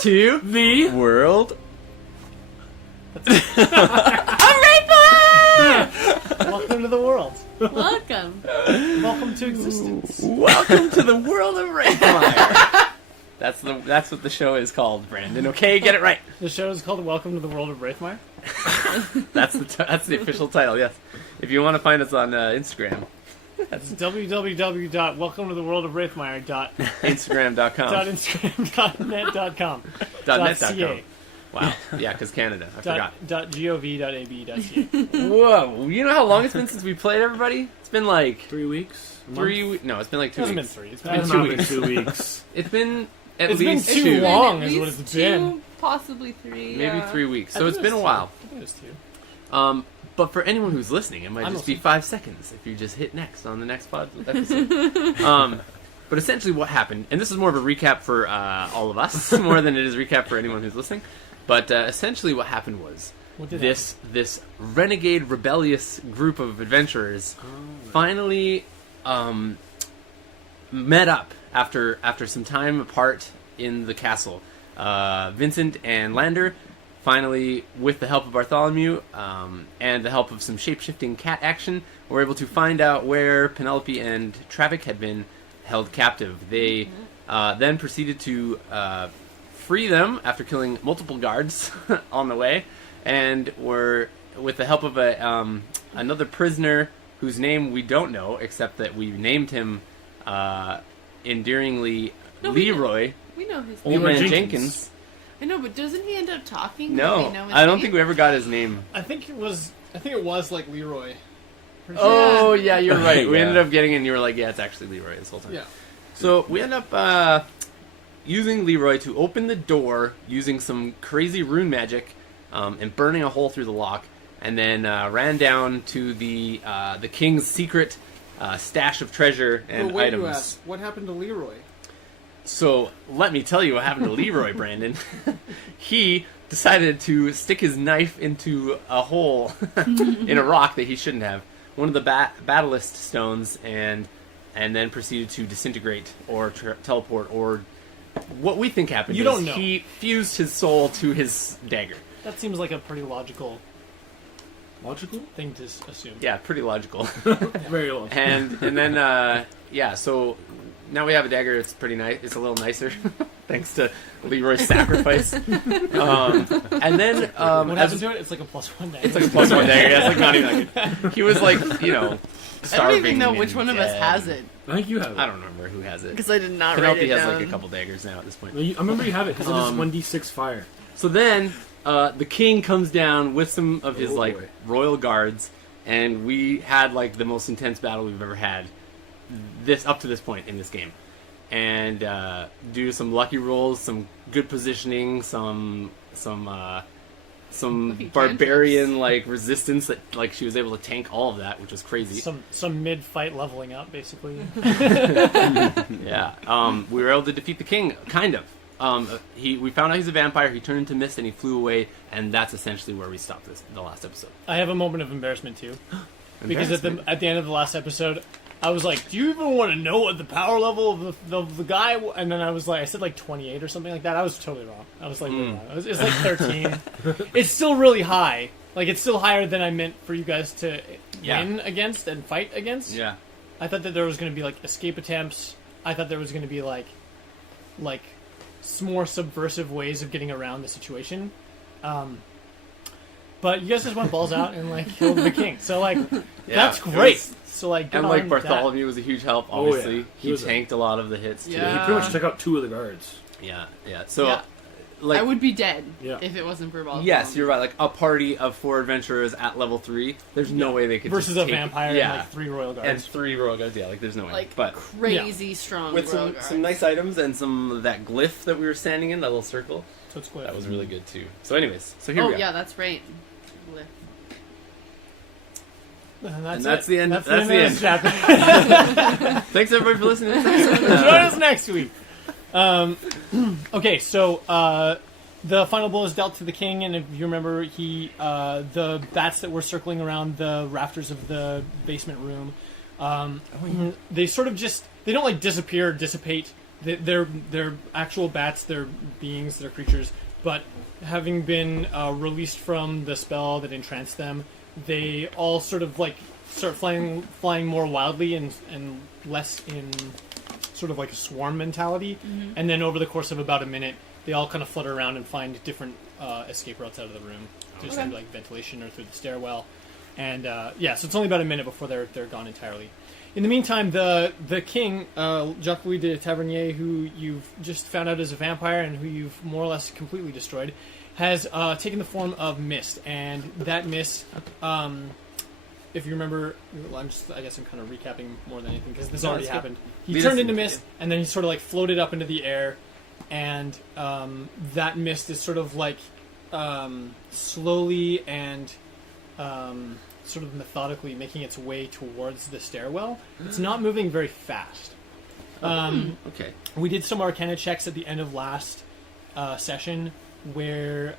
to the world. Welcome to the world. Welcome. Welcome to existence. Welcome to the world of Raethmire. That's what the show is called, Brandon. Okay, get it right. The show is called Welcome to the World of Raethmire. That's the official title. Yes. If you want to find us on Instagram, That's www.welcometotheworldofraethmire. Instagram.com. .instagram.net.com. .net.com. Wow. Yeah, because Canada. I forgot. .gov.ab.ca. Whoa. You know how long it's been since we played, everybody? It's been like 3 weeks. No, it's been like 2 It weeks. hasn't been 3. It's been been 2 weeks. 2 weeks. It's been at It's been least too 2. long. At is what least it's been. 2, possibly 3. Maybe 3 weeks. So I it's think been a it's while. two. I think it's 2. But for anyone who's listening, it might I'm just be listening. 5 seconds if you just hit next on the next episode. But essentially what happened, and this is more of a recap for all of us, more than it is a recap for anyone who's listening, but essentially what happened was What did this renegade, rebellious group of adventurers finally met up after some time apart in the castle. Vincent and Lander finally, with the help of Bartholomew and the help of some shape-shifting cat action, were able to find out where Penelope and Travok had been held captive. They then proceeded to free them after killing multiple guards on the way, and were, with the help of another prisoner whose name we don't know, except that we named him endearingly Leroy. We know his Leroy name. Jenkins. I know, but doesn't he end up talking? No, Do we know his I don't name? think we ever got his name. I think it was like Leroy. Oh, yeah, you're right. We Yeah. ended up getting in, and you were like, yeah, it's actually Leroy this whole time. Yeah. So we end up using Leroy to open the door using some crazy rune magic and burning a hole through the lock, and then ran down to the king's secret stash of treasure and But wait, items. you ask, what happened to Leroy? So let me tell you what happened to Leroy, Brandon. He decided to stick his knife into a hole in a rock that he shouldn't have, one of the Battlist stones, and then proceeded to disintegrate or teleport, or what we think happened. You is don't know. He fused his soul to his dagger. That seems like a pretty logical Logical? thing to assume. Yeah, pretty logical. Very logical. and then so now we have a dagger. It's pretty nice. It's a little nicer, thanks to Leroy's sacrifice. And then What as happened to it? It's like a +1 dagger. it's like a +1 dagger. Yeah, it's like not even. He was like, I starving. don't even know which and one of us dead. has it, I think you have it. I don't remember who has it. because I did not Penelope write it has down. like a couple daggers now at this point. No, I remember you have it because it is 1d6 fire. So then the king comes down with some of his Oh, like boy. royal guards, and we had like the most intense battle we've ever had up to this point in this game. And due to some lucky rolls, some good positioning, some Lucky barbarian like resistance that like she was able to tank all of that, which was crazy. Some mid-fight leveling up, basically. Yeah. We were able to defeat the king, kind of. We found out he's a vampire. He turned into mist and he flew away, and that's essentially where we stopped the last episode. I have a moment of embarrassment too, because at the Embarrassment. end of the last episode, I was like, "Do you even want to know what the power level of the guy?" And then I was like, I said like 28 or something like that. I was totally wrong. I was like, really wrong. It's like 13. It's still really high. Like it's still higher than I meant for you guys to win against and fight against. Yeah. I thought that there was going to be like escape attempts. I thought there was going to be like some more subversive ways of getting around the situation. But you guys just went balls out and like killed the king. So like that's it great. was- So like And good like on Bartholomew was a huge help. Oh, yeah. Obviously, He he was tanked a lot of the hits too. Yeah. He pretty much took out 2 of the guards. Yeah. So, Yeah. like, I would be dead Yeah. if it wasn't for Baltimore. yes, you're right. Like a party of 4 adventurers at level 3. There's no way they could versus just a take- vampire Yeah. and like 3 royal guards. and 3 royal guards. Yeah, like there's no way. Like but crazy strong. with royal some guards. nice items and some of that glyph that we were standing in, that little circle, So it's clear. that was really good too. So, anyways, so here Oh we are. yeah, that's right. And that's the end- That's that's the the end. Of this chapter. Thanks everybody for listening. To this episode. Join us next week. Okay, so the final blow is dealt to the king, and if you remember, the bats that were circling around the rafters of the basement room, they sort of they don't like disappear or dissipate. they're actual bats, they're beings, they're creatures, but having been released from the spell that entranced them, they all sort of like start flying more wildly and less in sort of like a swarm mentality. Mm-hmm. And then over the course of about a minute, they all kind of flutter around and find different escape routes out of the room. There's Okay. like ventilation or through the stairwell. And so it's only about a minute before they're gone entirely. In the meantime, the king, Jacques-Louis de Tavernier, who you've just found out is a vampire and who you've more or less completely destroyed, has taken the form of mist. And that mist, if you remember, I guess I'm kind of recapping more than anything because this already happened. He turned into mist, and then he sort of like floated up into the air, and that mist is sort of like slowly and sort of methodically making its way towards the stairwell. It's not moving very fast. Okay. We did some Arcana checks at the end of last session where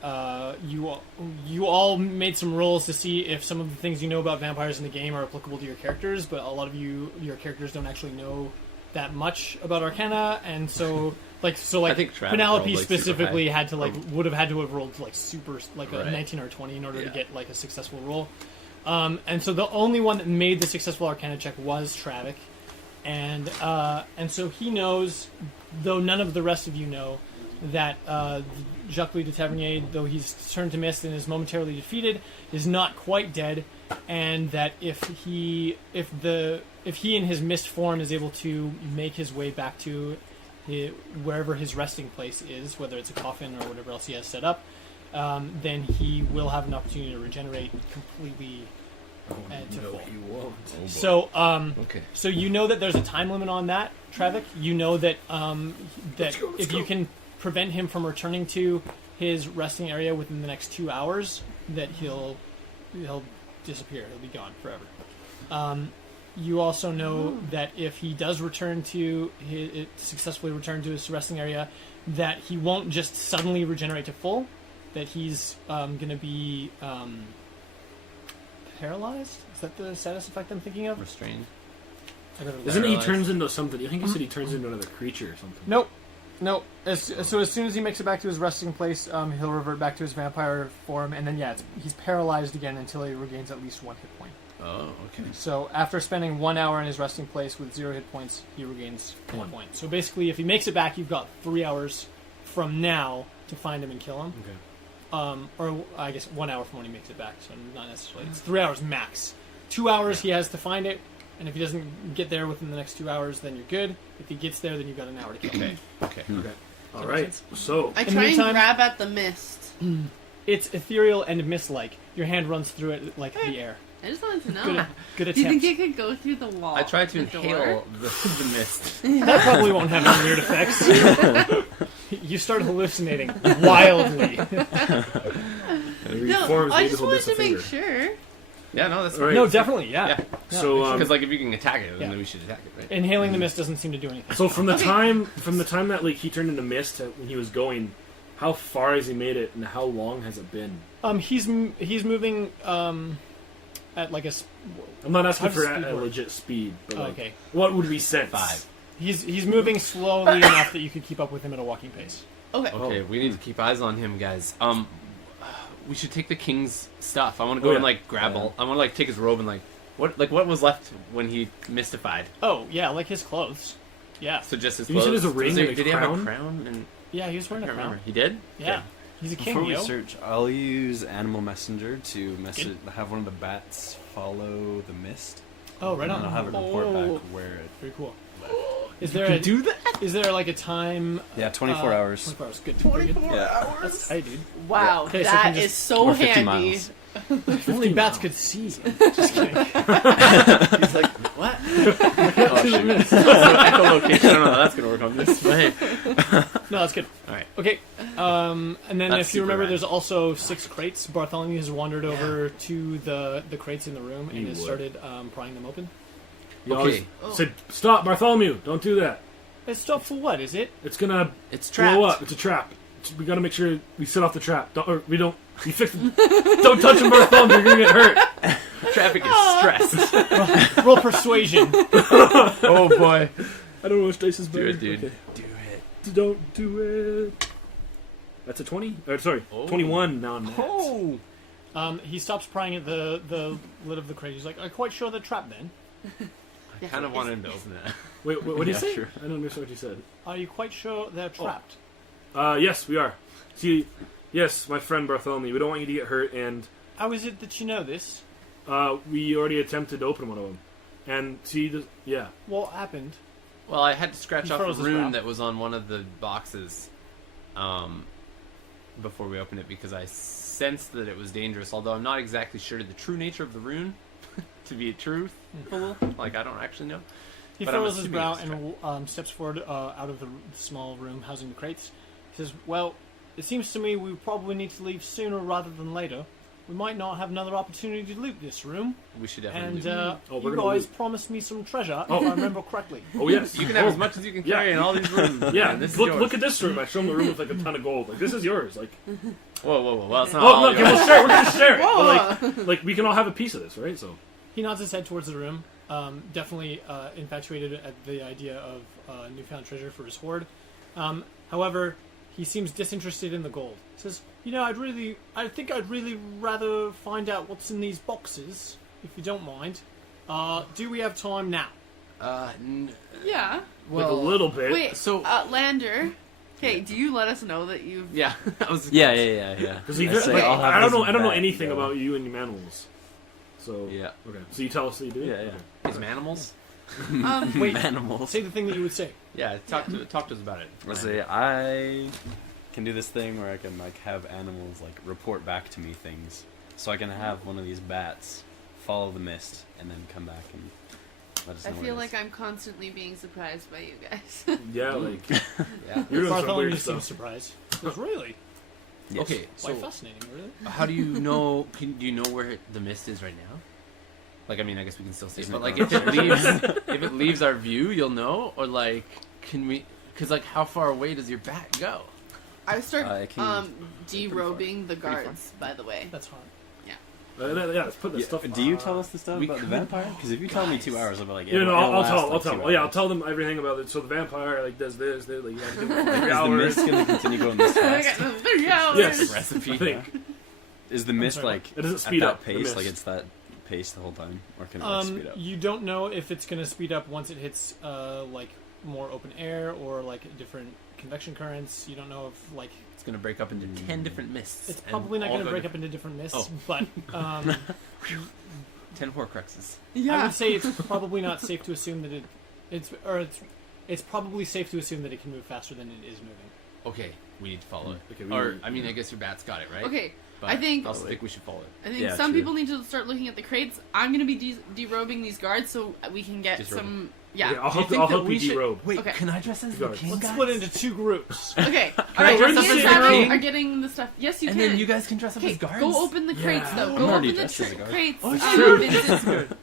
you all made some rolls to see if some of the things you know about vampires in the game are applicable to your characters, but a lot of your characters don't actually know that much about Arcana, and so I think Travok Penelope rolled, like, specifically super high. had to would have had to have rolled like super like a Right. 19 or 20 in order to Yeah. get like a successful roll. And so the only one that made the successful Arcana check was Travok, and so he knows, though none of the rest of you know, that Jacques-Louis de Tavernier, though he's turned to mist and is momentarily defeated, is not quite dead, and that if he in his mist form is able to make his way back to wherever his resting place is, whether it's a coffin or whatever else he has set up, then he will have an opportunity to regenerate completely to full. He won't. So, Okay. so you know that there's a time limit on that, Travok. You know that Let's if go. you can prevent him from returning to his resting area within the next 2 hours, that he'll disappear. He'll be gone forever. You also know that if he does successfully return to his resting area, that he won't just suddenly regenerate to full. That he's going to be paralyzed. Is that the status effect I'm thinking of? Restrained. Isn't it he Paralyzed. turns into something? I think you said he turns into another creature or something. Nope. So as soon as he makes it back to his resting place, he'll revert back to his vampire form, and then he's paralyzed again until he regains at least 1 hit point. Oh, okay. So after spending 1 hour in his resting place with 0 hit points, he regains 1 One. point. So basically, if he makes it back, you've got 3 hours from now to find him and kill him. Okay. Or I guess 1 hour from when he makes it back. So not necessarily. It's 3 hours max. 2 hours he has to find it, and if he doesn't get there within the next 2 hours, then you're good. If he gets there, then you've got an hour to kill him. Okay. Okay. All right. So I In the try and meantime- grab at the mist. It's ethereal and mist-like. Your hand runs through it like the air. I just wanted to know. Good Do you attempt. think it could go through the wall? I tried to the inhale the mist. That probably won't have any weird effects. You start hallucinating wildly. maybe No, forms I maybe just he'll wanted to make disappear. sure. Yeah, no, that's All right. No, definitely, yeah. Yeah. So Because like if you can attack it, then Yeah. we should attack it, right? Inhaling the mist doesn't seem to do anything. so from the Okay. time that like he turned into mist when he was going, how far has he made it, and how long has it been? He's moving at like a. I'm not asking How for does speed a work? legit speed, but like, Okay, what would we sense? 5. he's moving slowly enough that you could keep up with him at a walking pace. Okay. Okay, we need to keep eyes on him, guys. We should take the king's stuff. I want to go Oh, and yeah. like grab all. I want to like take his robe and like what was left when he mystified. Oh yeah, like his clothes. Yeah, So just his You said clothes. there's a ring Was there- and a did he have a crown? crown? And yeah, he was I wearing can't a crown. remember. He did. Yeah, Okay. he's a king. Before we yo. search, I'll use Animal Messenger to have one of the bats follow the mist. Oh, right And on. then I'll have it report Oh. back where it. Very cool. Is there do that? Is there like a time? Yeah, 24 hours. 24 hours. Good. Very good. Yeah. That's hey, dude. Wow, Okay, so that can just- is so or 50 handy. miles. If only bats could see. Just kidding. He's like, what? Oh, shoot. Echolocation. I don't know how that's gonna work on this. But hey. No, that's good. All right. Okay. And then That's if you super remember, rad. there's also 6 crates. Bartholomew has wandered over to the crates in the room and You has would. started prying them open. You Okay. always said, "Stop, Bartholomew! Don't do that. It's stuff for what, is it? It's gonna It's trapped. blow up. It's a trap. We gotta make sure we set off the trap. We fix it. Don't touch him, Bartholomew. You're gonna get hurt." Traffic is stressed. Roll persuasion. Oh boy. I don't know which dice is Do better. it, dude. Okay. Do it. Don't do it. That's a 20. Sorry, Oh. 21 now. Nat. Oh! He stops prying at the lid of the crate. He's like, "I'm quite sure they're trapped then. I kind of wanted him to open that. Wait, what did you Yeah, say? sure. I don't understand what you said. Are you quite sure they're trapped?" Yes, we are. See, yes, my friend Bartholomew. We don't want you to get hurt, and How is it that you know this? we already attempted to open one of them. And see, yeah. What happened? Well, I had to scratch He off froze a his rune brow. that was on one of the boxes before we opened it because I sensed that it was dangerous, although I'm not exactly sure the true nature of the rune to be truthful. Like, I don't actually know. He But I'm furrows his assuming brow it's and steps forward out of the small room housing the crates. He says, "Well, it seems to me we probably need to leave sooner rather than later. We might not have another opportunity to loot this room. We should definitely And do that. Oh, we're you gonna guys loot. promised me some treasure, if I remember correctly." Oh, yes. You can have as much as you can carry in all these rooms. Yeah, this is look, yours. look at this room. I show him the room with like a ton of gold. Like, this is yours. Like, Whoa. Well, it's not oh, all no, okay, yours. we'll share it. We're gonna share it. Whoa. But, like, we can all have a piece of this, right? So, He nods his head towards the room, definitely infatuated at the idea of newfound treasure for his hoard. However, he seems disinterested in the gold. He says, I think I'd really rather find out what's in these boxes, if you don't mind. Do we have time now? Yeah. like a little bit. Wait, so- Lander. Okay, do you let us know that you've... Yeah, I was. Yeah. Because I say Wait, I'll have I don't this know. I don't know back, anything though. about you and your animals. So Yeah. Okay. So you tell us that you do. Yeah, yeah. These manimals. Wait, Animals. say the thing that you would say. Yeah, talk to us about it. I say I can do this thing where I can like have animals like report back to me things, so I can have one of these bats follow the mist and then come back and let us I know. feel where it like I'm constantly being surprised by you guys. Yeah, like Yeah. you're doing some Bartholomew weird seems stuff. surprised. He goes, really? is. Yes. Okay, Quite so fascinating, really. how do you know? Do you know where the mist is right now? Like, I mean, I guess we can still see it, Just but make like, an if it leaves our view, you'll know, or like, can we? Because like, how far away does your bat go? I start I can- derobing the Pretty far. guards, by the way. That's hard. Yeah, let's put this stuff. Do you tell us the stuff we about the could- vampire? Because if you tell me 2 hours, I'll be like, Yeah, no, it'll I'll last, tell. like, I'll 2 tell. Yeah, I'll hours. tell them everything about it. So the vampire like does this. They like you have to do it for 3 Is the hours. mist going to continue going this I fast? got 3 hours. Yes. Recipe. I think. Is the mist sorry, like It doesn't at speed that up, the pace? mist. Like it's that pace the whole time, or can it like, speed up? You don't know if it's going to speed up once it hits like more open air or like different convection currents. You don't know if like It's gonna break up into 10 different mists. it's and probably not all going to go break up into different mists, Oh. but 10 Horcruxes. I Yeah. would say it's probably not safe to assume that it's probably safe to assume that it can move faster than it is moving. Okay, we need to follow it. Okay, Or I mean, I guess your bat's got it right. Okay, But I think- also think we should follow it. I think Yeah, some true. people need to start looking at the crates. I'm gonna be derobing these guards so we can get Disrobe some. Yeah, Yeah. I'll Do you help. think I'll that help we you should- derobe. Wait, Okay. can I dress as Guards. the king? Let's guys? split into 2 groups. Okay. I Alright, dress me up and as the Travok king? are getting the stuff. Yes, you And can. then you guys can dress up Okay, as guards. go open the crates Yeah. though. I'm Go already open the dressed as a guard. crates. Oh, it's true. Vincent's good.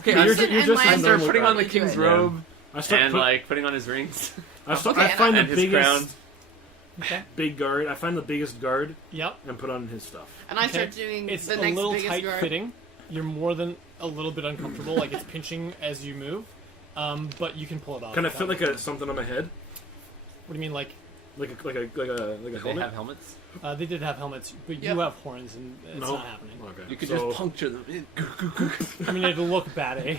Okay, You're Vincent you're and just I Lander start will putting on the probably do king's it. robe I start and put, like putting on his rings I Okay, find the and his biggest crown. Okay. big guard. I find the biggest guard Yep. and put on his stuff. And I Okay. start doing It's the a next little biggest tight guard. fitting. You're more than a little bit uncomfortable, like it's pinching as you move. But you can pull it off. Can I fit without- like something on my head, What do you mean, like? like a Do they helmet? have helmets? They did have helmets, but Yep. you have horns, and it's No. not happening. Okay. You could so, just puncture them. I mean, it'll look bad, eh?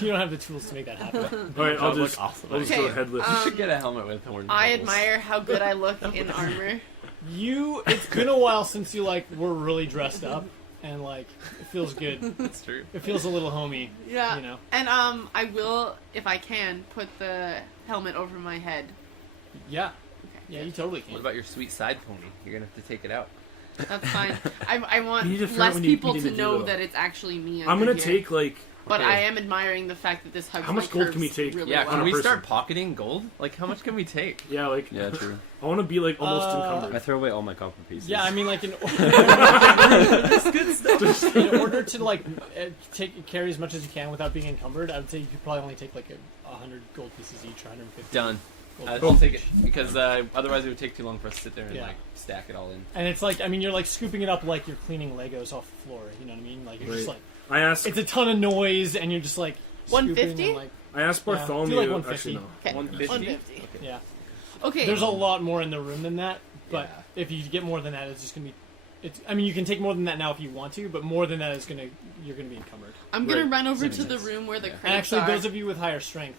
You don't have the tools to make that happen. All right, That I'll would look just awesome. I'll just Okay, go headless. You should get a helmet with horns. I admire how good I look in armor. It's been a while since you like were really dressed up, and like it feels good. That's true. It feels a little homey. Yeah. You know. And I will, if I can, put the helmet over my head. Yeah. Okay. Yeah, you totally What can. about your sweet side pony? You're gonna have to take it out. That's fine. I want You need to figure out less when you people need to to do know that. that it's actually me. I'm under gonna here. take like. But okay. I am admiring the fact that this hugs How much my gold can we curves take? Really Yeah, well. can on a we person. start pocketing gold? Like, how much can we take? Yeah, like Yeah, true. I want to be like almost Uh, I encumbered. throw away all my copper pieces. Yeah, I mean, like in order to like carry as much as you can without being encumbered, I would say you could probably only take like 100 gold pieces each, or 150. Done. gold I'll pieces take it each. because otherwise it would take too long for us to sit there and Yeah. like stack it all in. And it's like, I mean, you're like scooping it up like you're cleaning Legos off the floor. You know what I mean? Like you're just Right. like, I asked. it's a ton of noise, and you're just like scooping 150? and, like, I asked Yeah, Bartholomew. do like 150. Actually, no. Okay, 150? 150. yeah. Okay. There's a lot more in the room than that, but Yeah. if you get more than that, it's just gonna be. I mean, you can take more than that now if you want to, but more than that is you're gonna be encumbered. I'm gonna Right. run over Makes to the sense. room where the crates And actually, are. those of you with higher strength,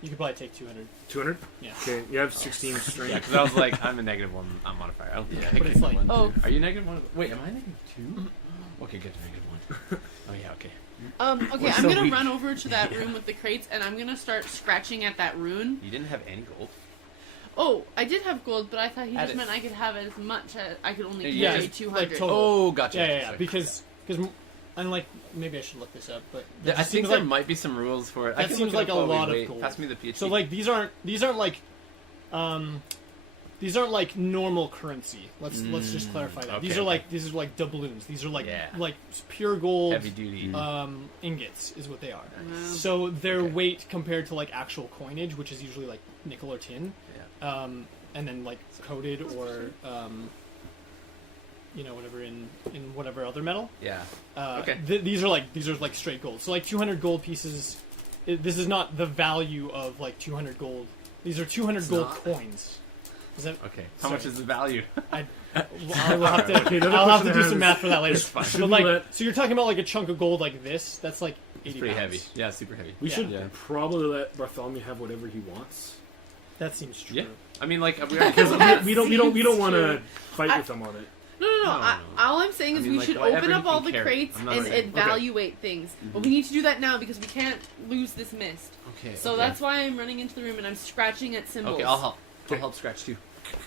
you could probably take 200. 200. Yeah. Okay, you have 16 Yeah, strength. because I was like, I'm a negative one modifier. I don't think I But can it's do like- one. Oh. Are you negative one? Wait, am I negative 2? Okay, good. Negative 1. Oh yeah, okay. Okay, We're I'm so gonna weak. run over to that room with the crates, and I'm gonna start scratching at that rune. You didn't have any gold. Oh, I did have gold, but I thought he Add just it. meant I could have as much as I could only Yeah, carry just, 200. like, total. Oh, gotcha. Yeah. Sorry. Because unlike maybe I should look this up, but Yeah, it I just think seems there like might be some rules for it. I that can seems look it like up a while we lot of wait. gold. Pass me the PhD. so. Like these aren't like normal currency. Let's just clarify that. okay, These are okay. like doubloons. These are like Yeah. like pure gold. heavy duty. Ingots is what they are. Wow. So their Okay. weight compared to like actual coinage, which is usually like nickel or tin, Yeah. and then like coated or whatever in whatever other metal. Yeah. Okay. Okay. These are like straight gold. So like 200 gold pieces. This is not the value of like 200 gold. These are 200 It's gold not? coins. Is that Okay. How Sorry. much is the value? I will have to. Okay, another I'll have to question do I some have math for that later. It's fine. But Shouldn't like, let- so you're talking about like a chunk of gold like this? That's like 80 It's pretty pounds. heavy. Yeah, super heavy. We Yeah. should Yeah. probably let Bartholomew have whatever he wants. That seems true. Yeah. I mean, like we already Because That we don't seems want to true. fight I- with them on it. No. No. All I'm saying I is mean, we like, should whatever open you up all can the carry. crates I'm not and saying- evaluate things. But we need to do that now because we can't lose this mist. Okay. So that's why I'm running into the room and I'm scratching at symbols. Okay, I'll help. I'll help scratch too.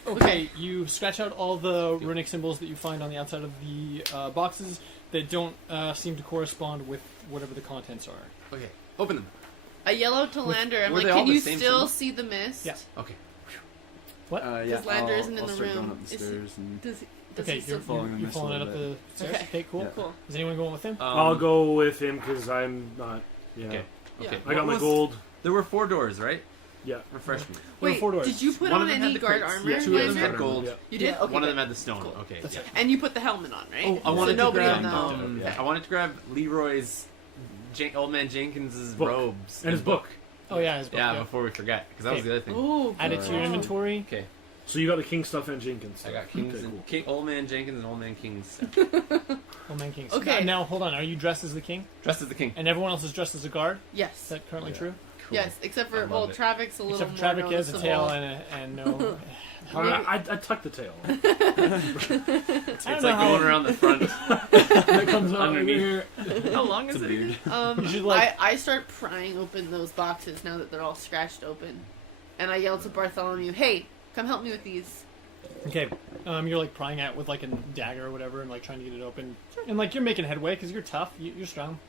Okay, you scratch out all the runic symbols that you find on the outside of the boxes that don't seem to correspond with whatever the contents are. Okay. Open them. I yell out to Lander. I'm were like, they all can the you same still symbol? see the mist? Yeah. Okay. Yeah, Lander I'll- isn't in I'll the start going room. up the Is he- stairs and Does he Okay, still you're following the you're mist a following it up little the stairs. Okay. Okay, cool. Yeah. Cool. Is anyone going with him? I'll go with him because I'm not. Yeah. Okay. Yeah. Okay. I got What my was- gold. There were 4 doors, right? Yeah. Refresh me. There were Wait, 4 doors. did you put One on of them had any the guard crates. armor? Yeah, 2 of them Lander? had gold. Yeah. You did? Okay. One of good. them had the stone. Cool. Okay. That's Yeah. it. And you put the helmet on, right? Oh, I wanted so to nobody grab. will know. Yeah. I wanted to grab Leroy's Old Man Jenkins's Book. robes And his book. Oh yeah, his book. Yeah, before we forget, because that was Okay. the other thing. Ooh, Add it to your cool. inventory. Okay. So you got the King stuff and Jenkins. I Stuff. got Kings Okay, and cool. King, Old Man Jenkins and Old Man Kings. Old Man King. Okay. Now hold on. Are you dressed as the king? Dressed as the king. And everyone else is dressed as a guard? Is Yes. that currently Yeah. true? Cool. Yes, except I for love well, it. Travik's a little Except more Travok has a tail noticeable. and no. I tucked the tail. It's I don't like know how- going around the front. That comes out Underneath. here. How long is it's a it? beard. You should, like- I start prying open those boxes now that they're all scratched open, and I yell to Bartholomew, "Hey, come help me with these." Okay, you're like prying at with like a dagger or whatever, and like trying to get it open, and like you're making headway because you're tough, you're strong.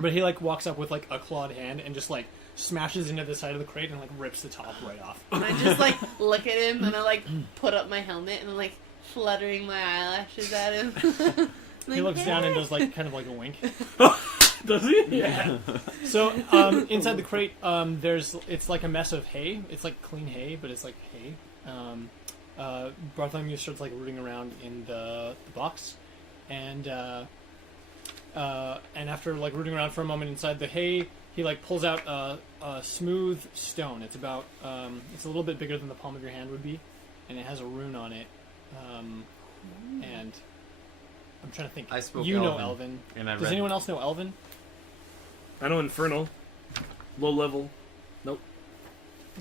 But he like walks up with like a clawed hand and just like smashes into the side of the crate and like rips the top right off. And I just like look at him and I like put up my helmet and I'm like fluttering my eyelashes at him. He looks down and does like kind of like a wink. Does he? Yeah. So inside the crate, it's like a mess of hay. It's like clean hay, but it's like hay. Bartholomew starts like rooting around in the box, and after like rooting around for a moment inside the hay, he like pulls out a smooth stone. It's about it's a little bit bigger than the palm of your hand would be, and it has a rune on it. And I'm trying to think. I spoke You know Elven, Elven. and I Does read. anyone else know Elven? I know Infernal. Low level.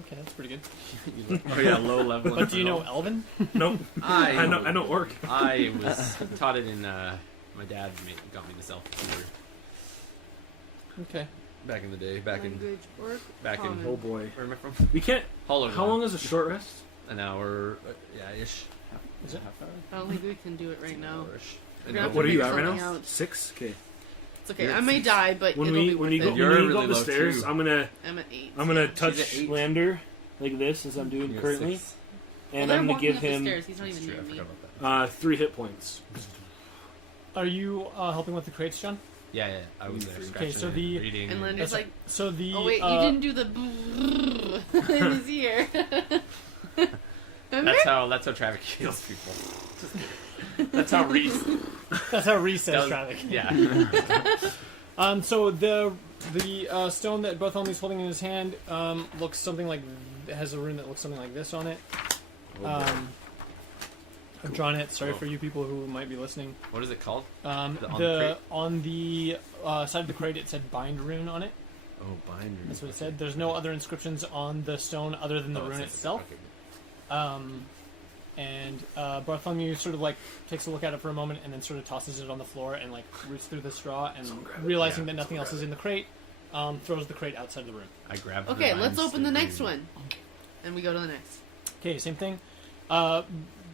Okay, that's pretty good. Oh yeah, low level. But do you know Elven? Nope. I I know Orc. I was taught it in. My dad got me this elf tutor Okay. back in the day. Back in Language, work, common. Oh boy. where am I from? We can't. Hollow. How long is a short rest? An hour. Yeah, ish. Is it? Half hour? I don't think we can do it right now. Hour-ish. We're gonna have to What are you figure at right something now? out. 6. Okay. It's okay. You're I at may 6. die, but When it'll we be when worth you go it. You're when you go really up the low, stairs, too. I'm gonna I'm at 8. at touch 8. Lander like this as I'm doing You're currently, 6. and Well, I'm they're gonna walking give up the him stairs. He's not That's even true. I near me. forgot about that. 3 hit points. Are you helping with the crates, John? Yeah. I was there. Okay, Scratching so it, the- reading. And Lander's like, So the "Oh wait, you didn't do the brrrr in his ear." Remember? That's how Travok kills people. Just kidding. That's how Reese. That's how Reese says does- traffic. Yeah. So the stone that Bartholomew's holding in his hand looks something like that has a rune that looks something like this on it. Oh, boy. I've drawn it. Sorry Cool. for you people who might be listening. What is it called? On the crate? the side of the crate, it said bind rune on it. Oh, binder. That's what it said. There's no other inscriptions on the stone other than the rune itself. And Bartholomew sort of like takes a look at it for a moment and then sort of tosses it on the floor and like roots through the straw and realizing that nothing else is in the crate, throws the crate outside the room. I grabbed. Okay, the let's vines open to the next green. one, and we go to the next. Okay, same thing.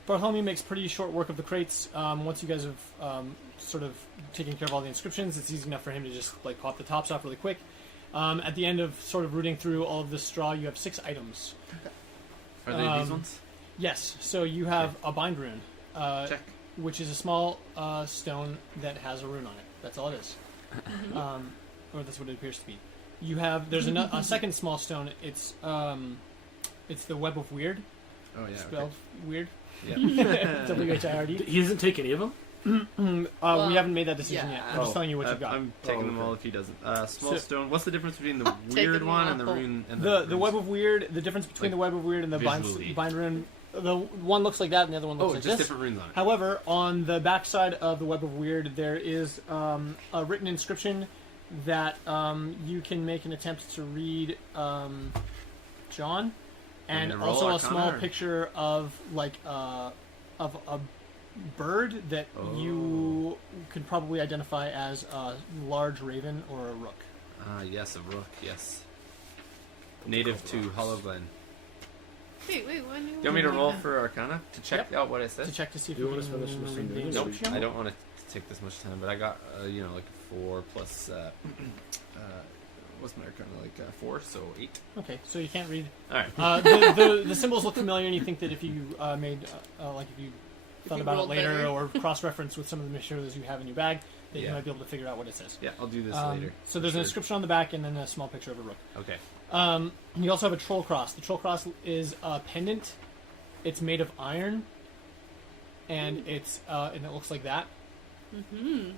Bartholomew makes pretty short work of the crates. Once you guys have sort of taken care of all the inscriptions, it's easy enough for him to just like pop the tops off really quick. At the end of sort of rooting through all of the straw, you have 6 items. Are they these ones? Yes, so you have a bind rune, Check. which is a small stone that has a rune on it. That's all it is. Or that's what it appears to be. You have there's a second small stone. It's the Web of Weird, Oh yeah. spelled weird. Okay. Yeah. W-H-I-R-D. He doesn't take any of them. Well, We haven't made that decision yeah. yet. I'm just telling you what you've got. I'm taking them okay. all if he doesn't. Small So- stone. What's the difference between the Taking weird them one and the all. rune and The runes? Web of Weird, the difference between Like, the Web of Weird and the visually. bind rune, the one looks like that and the other one looks Oh, like just this. different runes on it. However, on the backside of the Web of Weird, there is a written inscription that you can make an attempt to read, John, and roll also a Arcana, small or- picture of like of a bird that you could probably identify as a large raven or a rook. Yes, a rook. Yes. Native to Hollow Glen. Wait, when you Do you want me to roll for Arcana to check Yep. out what it says? To check to see if Do you you want us to can finish this read thing the doing? Nope, inscription. I don't want to take this much time, but I got like 4 plus what's my Arcana, like 4, so 8. Okay, so you can't read. All right. The symbols look familiar, and you think that if you made like if you thought you about it rolled later better. or cross-reference with some of the materials you have in your bag, that you Yeah. might be able to figure out what it says. Yeah, I'll do this Um, later. So there's for an sure. inscription on the back and then a small picture of a rook. Okay. You also have a troll cross. The troll cross is a pendant. It's made of iron, and it looks like that. Mm-hmm.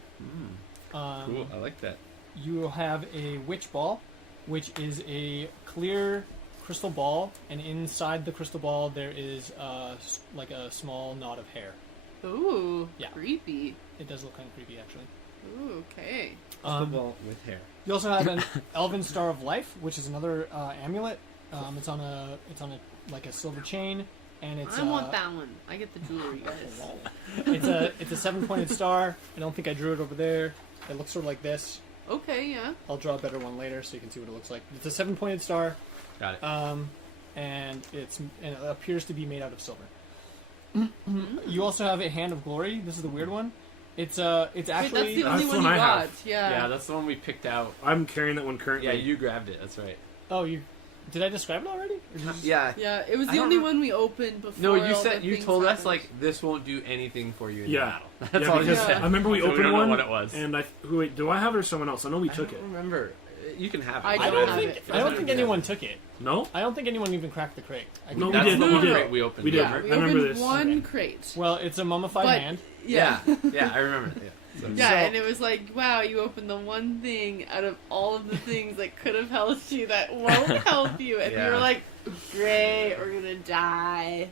Cool. I like that. You have a witch ball, which is a clear crystal ball, and inside the crystal ball there is like a small knot of hair. Ooh, Yeah. creepy. It does look kind of creepy, actually. Ooh, okay. Football with hair. You also have an Elven Star of Life, which is another amulet. It's on a like a silver chain, and it's I want that one. I get the jewelry, guys. it's a 7-pointed star. I don't think I drew it over there. It looks sort of like this. Okay, yeah. I'll draw a better one later so you can see what it looks like. It's a 7-pointed star, Got it. and it appears to be made out of silver. You also have a Hand of Glory. This is the weird one. It's Wait, actually that's the only That's one the you one I got. have. Yeah. Yeah, that's the one we picked out. I'm carrying that one currently. Yeah, you grabbed it. That's right. oh you did I describe it already? Or did you just- Yeah. Yeah, it was I the don't only know. one we opened before. No, you all said the you things told us happened. like this won't do anything for you in Yeah. battle. That's Yeah, all you because said. I remember we So opened don't know one, what it was. and wait, do I have it or someone else? I know we I took don't it. remember. You can have it. I I don't don't have think it. I don't think anyone took it. No? I don't think anyone even cracked the crate. I No, think- we That's did. the We one did. crate we opened. We did. Yeah, remember? we I remember opened this. one Okay. crate. Well, it's a mummified But hand. yeah. Yeah, I remember. Yeah. So, Yeah, So- and it was like, wow, you opened the one thing out of all of the things that could have helped you that won't help you. And you Yeah. were like, great, we're gonna die.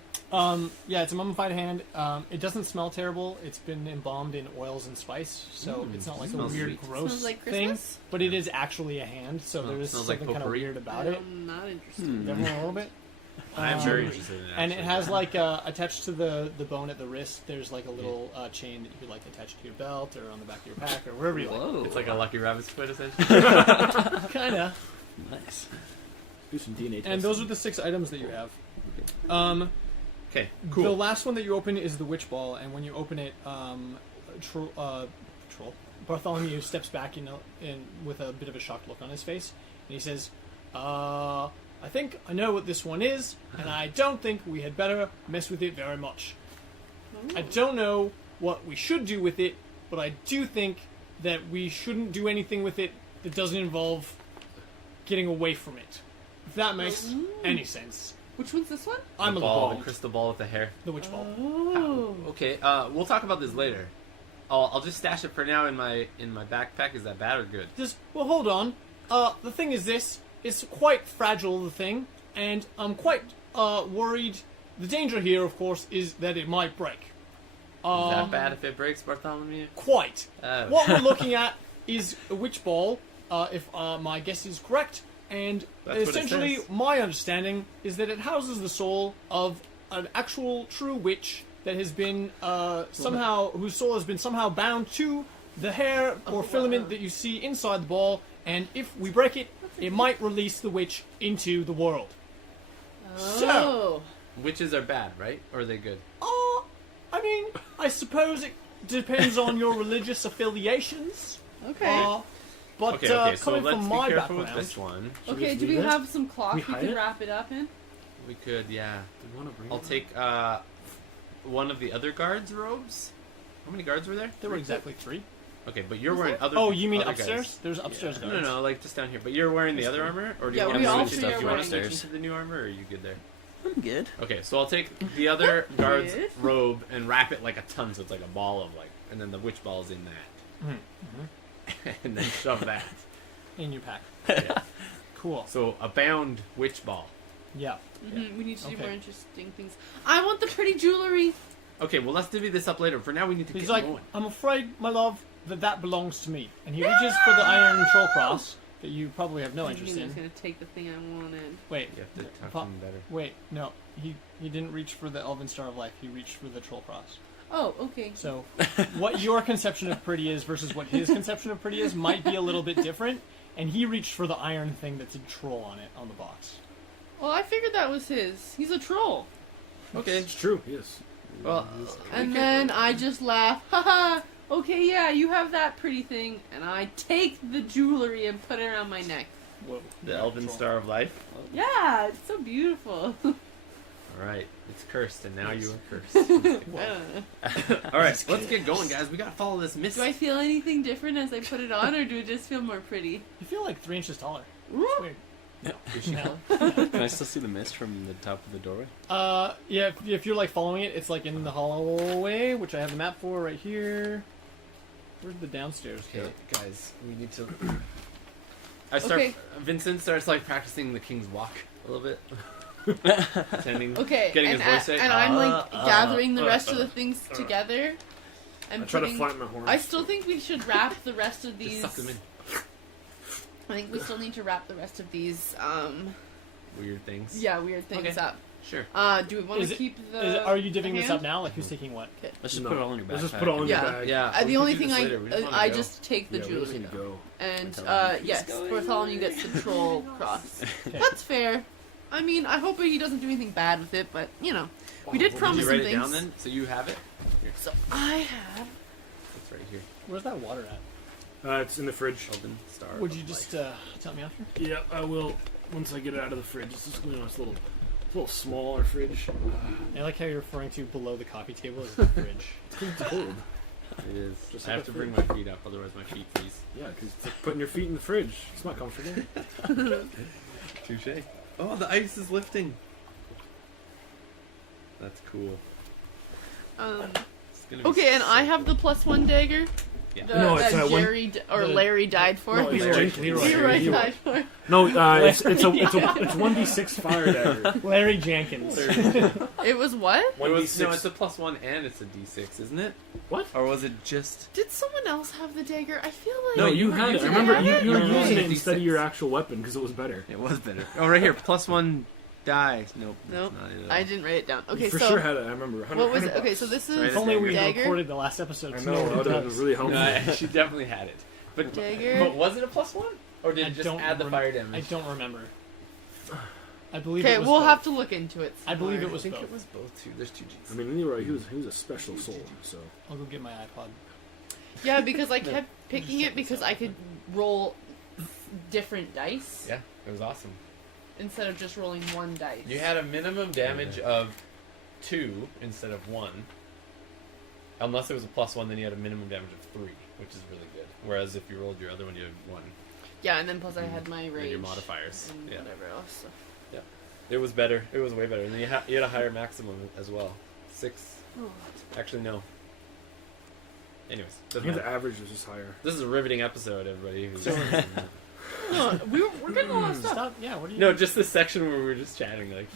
Yeah, it's a mummified hand. It doesn't smell terrible. It's been embalmed in oils and spice, so it's not like a smells weird, sweet. gross Smells like thing. Christmas? But it is actually a hand, so there is smells like something kind of potpourri. weird about it. I'm not interested. Definitely a little bit. I'm very interested in it. And it actually. has like attached to the bone at the wrist. There's like a little chain that you could like attach to your belt or on the back of your pack or wherever you like. Whoa. It's like a lucky rabbit's foot, essentially. Kinda. Nice. Do some DNA testing. And those are the 6 items that you have. Okay, The cool. last one that you open is the witch ball, and when you open it, Troll Bartholomew steps back in with a bit of a shocked look on his face, and he says, "I think I know what this one is, and I don't think we had better mess with it very much. I don't know what we should do with it, but I do think that we shouldn't do anything with it that doesn't involve getting away from it. If that makes any sense." Which one's this one? I'm the a ball, ball. the crystal ball with the hair. The witch ball. Oh. Okay, we'll talk about this later. I'll just stash it for now in my backpack. Is that bad or good? Just, well, hold on. The thing is this. It's quite fragile, the thing. and I'm quite worried. The danger here, of course, is that it might break. Is that bad if it breaks, Bartholomew? Quite. Oh. What we're looking at is a witch ball, if my guess is correct, and That's what it essentially says. my understanding is that it houses the soul of an actual true witch that has been whose soul has been somehow bound to the hair or filament that you see inside the ball, and if we break it, it might release the witch into the world. Oh. Witches are bad, right? Or are they good? I mean, I suppose it depends on your religious affiliations. Okay. But Okay, so coming let's from be my careful background, with this one. Okay, just do we leave this? have some cloth We we hide can it? wrap it up in? We could, yeah. Do you want to bring I'll it? take one of the other guards' robes. How many guards were there? there were exactly 3. Okay, but you're Was wearing there? other. Oh, you mean other upstairs? guys. There's upstairs No, guards. no, like just down here. But you're wearing the other armor, or do you Yeah, want we to all switch three stuff? are You want to wearing switch it. into the new armor, or are you good there? I'm good. Okay, so I'll take the other guard's Good. robe and wrap it like a ton, so it's like a ball of like, and then the witch ball's in that, and then shove that. In your pack. Yeah. Cool. So a bound witch ball. Yeah. We need to do Okay. more interesting things. I want the pretty jewelry. Okay, well let's divvy this up later. For now, we need to He's get like, going. I'm afraid, my love, that belongs to me. And he reaches for the iron troll cross that you probably have no I interest knew he was in. going to take the thing I wanted. Wait, You have to talk Pa- to him better. wait, no. He didn't reach for the Elven Star of Life. He reached for the troll cross. Oh, okay. So, what your conception of pretty is versus what his conception of pretty is might be a little bit different. And he reached for the iron thing that's a troll on it, on the box. Well, I figured that was his. He's a troll. Okay. It's true. Yes. Well, And then I just laugh. Haha. Okay, yeah, you have that pretty thing. And I take the jewelry and put it around my neck. Whoa. the Elven Troll. Star of Life. Yeah, it's so beautiful. All right, it's cursed, and now you are cursed. I don't know. All right, let's get going, guys. We gotta follow this mist. Do I feel anything different as I put it on, or do it just feel more pretty? You feel like 3 inches taller. Ooh. It's weird. No. Can I still see the mist from the top of the doorway? Yeah, if you're like following it, it's like in the hallway, which I have the map for right here. Where's the downstairs? Okay, guys, we need to. Okay. Vincent starts like practicing the King's Walk a little bit. Pretending. Okay, Getting and, his voice and right. I'm like gathering the rest of the things together. And I try to putting. flatten my horn. I still think we should wrap the rest of Just these. suck them in. I think we still need to wrap the rest of these. Weird things. Yeah, weird things Okay. up. Sure. Do we want Is to it- keep the? Are you divvying the this hand? up now? Like who's taking what? Let's just No. put it all in your backpack. Let's just put it all in your Yeah. bag. Yeah. The we can only do thing this later. We just wanna I go. just take the Yeah, we jewelry just need to though. go. And Bartholomew. yes, He's going. Bartholomew gets the troll cross. Okay. That's fair. I mean, I hope he doesn't do anything bad with it, but you know, we did Did promise you some write it things. down then? So you have it? Here, So I have. it's right here. Where's that water at? It's in the fridge. Elven Star. Would of you just Life. tell me after? Yeah, I will once I get it out of the fridge. It's just it's a little smaller fridge. I like how you're referring to below the coffee table as the fridge. It's cold. It is. Just I like have to a bring fridge. my feet up, otherwise my feet freeze. Yeah, because it's like putting your feet in the fridge. It's not comfortable. Touche. Oh, the ice is lifting. That's cool. It's gonna be Okay, and so I have cool. the +1 dagger. Yeah. No, it's, that one- Jerry or the- Larry died for. No, it's Leroy. Leroy Leroy. died for. No, it's 1d6 fire dagger. Larry Jenkins. It was what? It was, 1d6. no, it's a +1 and it's a D6, isn't it? What? Or was it just? Did someone else have the dagger? I feel like. No, you were had it. I using remember it. you were No, using no, it instead of D6. your actual weapon because it was better. It was better. Oh, right here, +1 die. Nope. Nope. That's not it at all. I didn't write it down. Okay, You for so sure had it. I remember. 100, what was it? 100 Okay, bucks. so this Right, is If only we dagger. recorded the last episode. I to know. what That it would have does. been really helpful. No, she definitely had it. But Dagger. But was it a +1? Or did I it just don't add the rem- fire I damage? don't remember. I believe Okay, it was we'll both. have to look into it. I believe some it was I think both. it was both too. There's 2 Gs. I mean, Leroy, he was a special soul. So I'll go get my iPod. more. Yeah, because I kept picking it because I could roll different dice Yeah, it was awesome. instead of just rolling one dice. You had a minimum damage of 2 instead of 1. Unless it was a +1, then you had a minimum damage of 3, which is really good. Whereas if you rolled your other one, you had 1. Yeah, and then plus I had my rage And your modifiers. and Yeah. whatever else. So. It was better. It was way better. And then you had a higher maximum as well. 6. Actually, no. Anyways, I doesn't think the matter. average was just higher. This is a riveting episode, everybody. Who's So- We're getting a lot of stuff. Stop. Yeah. What are you? No, just this section where we were just chatting, like,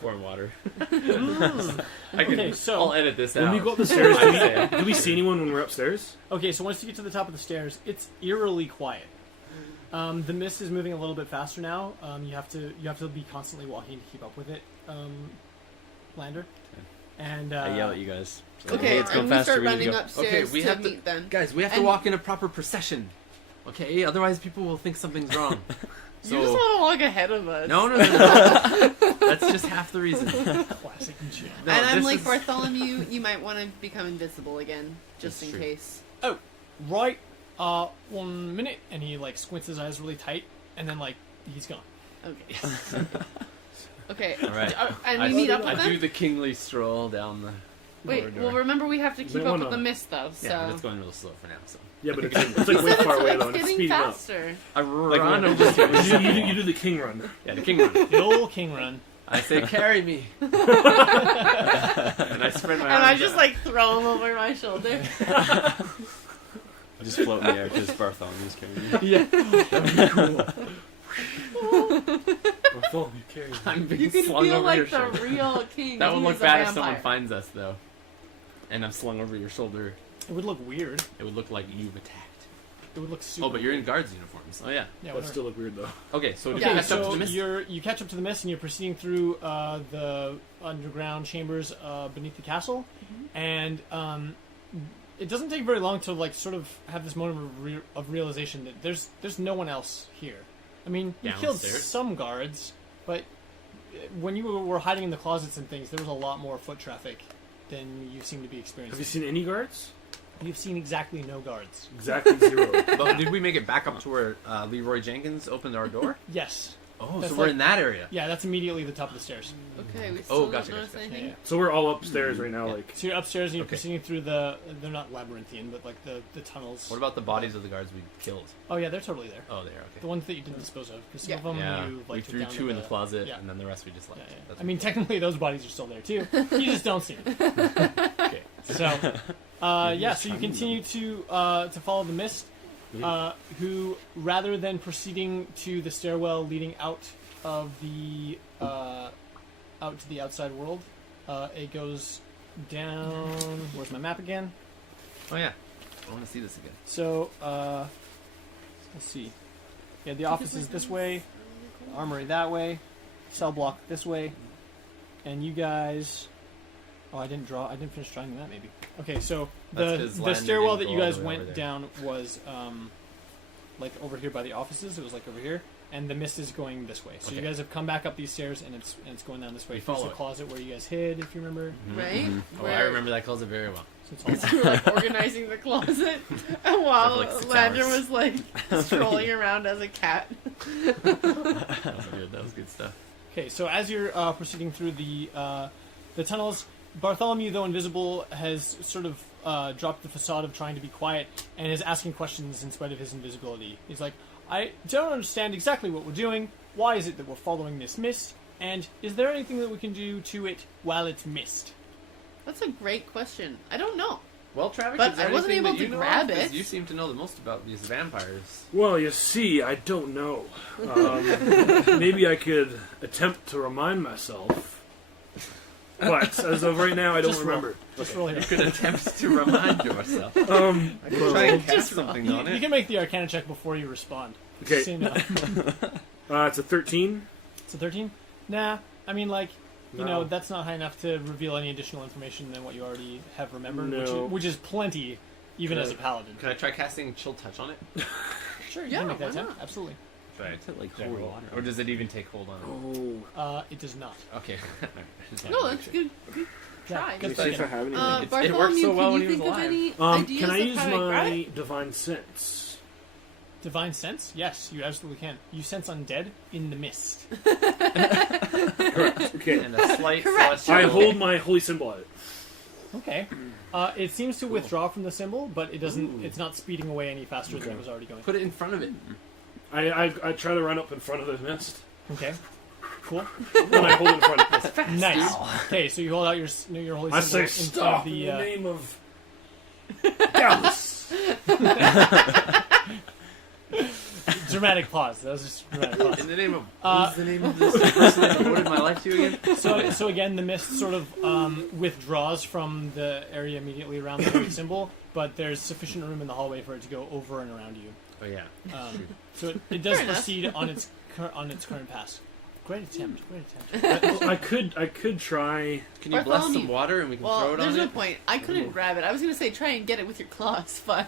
pouring water. I can, Okay, so- I'll edit this out. When we go up the stairs, do we see anyone when we're upstairs? Okay, so once you get to the top of the stairs, it's eerily quiet. The mist is moving a little bit faster now. You have to be constantly walking to keep up with it, Lander. And I yell at you guys. So, Okay, hey, let's go and we faster. start We need to running go. upstairs Okay, we to have to- meet them. Guys, we have to And- walk in a proper procession. Okay, otherwise people will think something's wrong. So, You just want to walk ahead of us. no. That's just half the reason. classic Jim. No, And I'm this like, is- Bartholomew, you might want to become invisible again, just That's in true. case. Oh, right. 1 minute, and he like squints his eyes really tight, and then like he's gone. Okay. Okay. All right. And we meet up with I do them? the kingly stroll down the Wait, corridor. well, remember we have to keep might up wanna- with the mist, though, so... Yeah, but it's going real slow for now, so. Yeah, but it's like way far away though, and it's getting speeding up. faster. I Like run when- over to You do the king run. Yeah, the king run. The old king run. I say, carry me. And I spread my And arms I just, out. like, throw him over my shoulder. Just float in the air because Bartholomew's carrying me. Yeah. Bartholomew carries. I'm being You can slung feel over like your the shoulder. real king. That would He look is a bad if someone vampire. finds us, though. And I'm slung over your shoulder. It would look weird. It would look like you've attacked. It would look super. Oh, but you're in guards uniforms. Oh, yeah. Yeah, That whatever. still look weird though. Okay, so do Yeah, you Okay, catch up to so the mist? you catch up to the mist, and you're proceeding through the underground chambers beneath the castle, and it doesn't take very long to like sort of have this moment of realization that there's no one else here. I mean, you killed Downstairs? some guards, but when you were hiding in the closets and things, there was a lot more foot traffic than you seem to be experiencing. Have you seen any guards? You've seen exactly no guards. Exactly 0. But did we make it back up to where Leroy Jenkins opened our door? Yes. Oh, That's so we're like- in that area. Yeah, that's immediately the top of the stairs. Okay, we Oh, still gotcha, don't notice gotcha, gotcha. anything. Yeah. So we're all upstairs right now, Yeah. like. So you're upstairs and you're Okay. proceeding through they're not labyrinthian, but like the tunnels. What about the bodies of the guards we killed? Oh yeah, they're totally there. Oh, there, The okay. ones that you didn't dispose of, because some Yeah. of them Yeah, you like we took threw down 2 in the closet, Yeah. and then the rest we just left. Yeah, yeah. That's I mean, technically those bodies are still there too. You just don't see them. okay. So, yeah. So you continue to follow the mist, who rather than proceeding to the stairwell leading out of the out to the outside world, it goes down. Where's my map again? Oh, yeah. I want to see this again. So, let's see. Yeah, the office is this way, armory that way, cell block this way, and you guys. Oh, I didn't finish drawing that. Maybe. Okay, so That's the 'cause the Lander stairwell didn't that go you all guys the way over went there. down was like over here by the offices. It was like over here, and the mist is going this way. So you Okay. guys have come back up these stairs, and it's going down this way. We There's follow the it. closet where you guys hid, if you remember. Right? Oh, I remember that closet very well. So it's all We were like organizing the closet, and while like 6 Lander hours. was like strolling around as a cat. That was good. That was good stuff. Okay, so as you're proceeding through the tunnels, Bartholomew, though invisible, has sort of dropped the facade of trying to be quiet and is asking questions in spite of his invisibility. He's like, I don't understand exactly what we're doing. Why is it that we're following this mist? And is there anything that we can do to it while it's mist? That's a great question. I don't know. Well, Travok, But is there I wasn't anything able that you to know grab of? 'Cause it. You seem to know the most about these vampires. Well, you see, I don't know. Maybe I could attempt to remind myself. But as of right now, I don't Just roll. remember. Just roll You here. could attempt to remind yourself. I could try and cast something on You it. can make the Arcana check before you respond. Okay. Same, It's a 13. it's a 13? Nah, I mean, like, you No. know, that's not high enough to reveal any additional information than what you already have remembered, No. which is plenty, even as a paladin. Can I try casting Chill Touch on it? Sure, you Yeah, can make that why attempt. not? Absolutely. Try To like Should I hold roll? water. Or does it even take hold on it? Oh. It does not. Okay. Just No, wanted to that's make sure. good. Yeah, Try. good See if I thinking. have anything. It works Bartholomew, so well can when you he was think of alive. any ideas Can I of use how to grab my it? divine sense? Divine sense? Yes, you absolutely can. You sense undead in the mist. Correct. Okay. And a slight Correct. celestial... I hold my holy symbol at it. Okay. It seems to withdraw from the symbol, but it doesn't. It's not speeding away any faster than Okay. it was already going. Put it in front of it. I try to run up in front of the mist. Okay. Cool. Then I hold it in front of the mist. Nice. Okay, so you hold out your holy I symbol say, in front stop of in the. the name of Gallus. Do you dramatic pause. That was just a dramatic pause. In the name of what's the name of this person I devoted my life to again? So again, the mist sort of withdraws from the area immediately around the great symbol, but there's sufficient room in the hallway for it to go over and around you. Oh yeah. So it does Fair enough. proceed on its current path. Great attempt. I could try. Can you bless some Bartholomew. water and we can throw Well, it on there's no it? point. I couldn't grab it. I was gonna say try and get it with your claws, but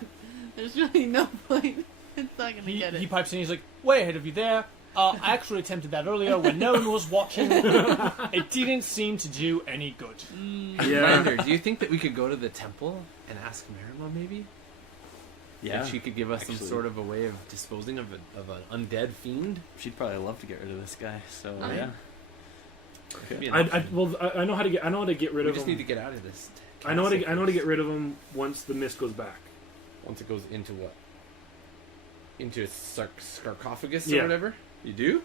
there's really no point. It's not gonna get it. He pipes in. He's like, way ahead of you there. I actually attempted that earlier when no one was watching. It didn't seem to do any good. Yeah. Lander, do you think that we could go to the temple and ask Marima maybe? Yeah. If she could give us some actually. sort of a way of disposing of an undead fiend? She'd probably love to get rid of this guy. So Aye. yeah. Could be an I option. know how to get rid We of just him. need to get out of this. I know how to castle get first. rid of him once the mist goes back. Once it goes into what? Into a sarcophagus Yeah. or whatever? You do?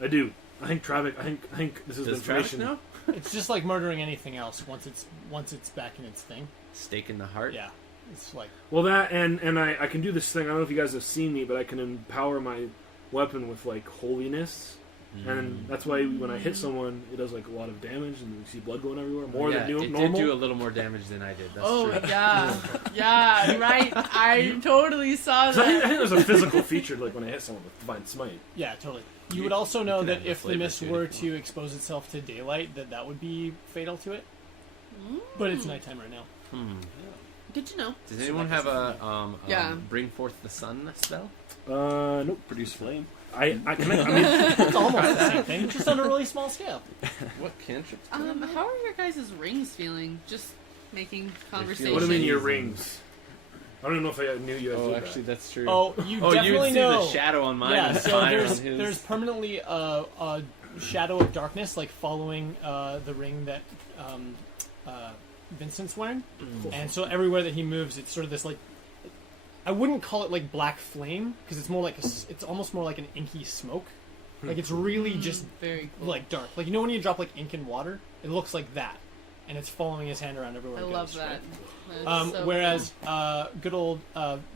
I do. I think Travok. I think this is the Does Travis information. know? It's just like murdering anything else. Once it's back in its thing. Stake in the heart? Yeah. It's like Well, that and I can do this thing. I don't know if you guys have seen me, but I can empower my weapon with like holiness, and that's why when I hit someone, it does like a lot of damage, and you see blood going everywhere, more yeah, than it normal. did do a little more damage than I did. That's Oh true. yeah, yeah, right. I totally saw 'Cause I think that. there's a physical feature like when I hit someone with divine smite. yeah, totally. You would also know could that add the if the flavor mist to it were if you to expose itself to daylight, that would be fatal to it. But it's nighttime right now. Good to know. Does anyone have a Yeah. bring forth the sun spell? Nope. Produce flame. I mean, It's almost the same thing, just on a really small scale. What cantrip? How are your guys' rings feeling? Just making conversation. what do you mean your rings? I don't even know if I knew you. Oh, did actually, that's true. Oh, you Oh, you definitely would see know. the shadow on mine. Yeah, and so fire there's on his. there's permanently a shadow of darkness like following the ring that Vincent's wearing, and so everywhere that he moves, it's sort of this like I wouldn't call it like black flame because it's more like it's almost more like an inky smoke. Like it's really just Very cool. like dark. Like you know when you drop like ink in water, it looks like that, and it's following his hand around everywhere. I it love goes, that. right? That's so Whereas good old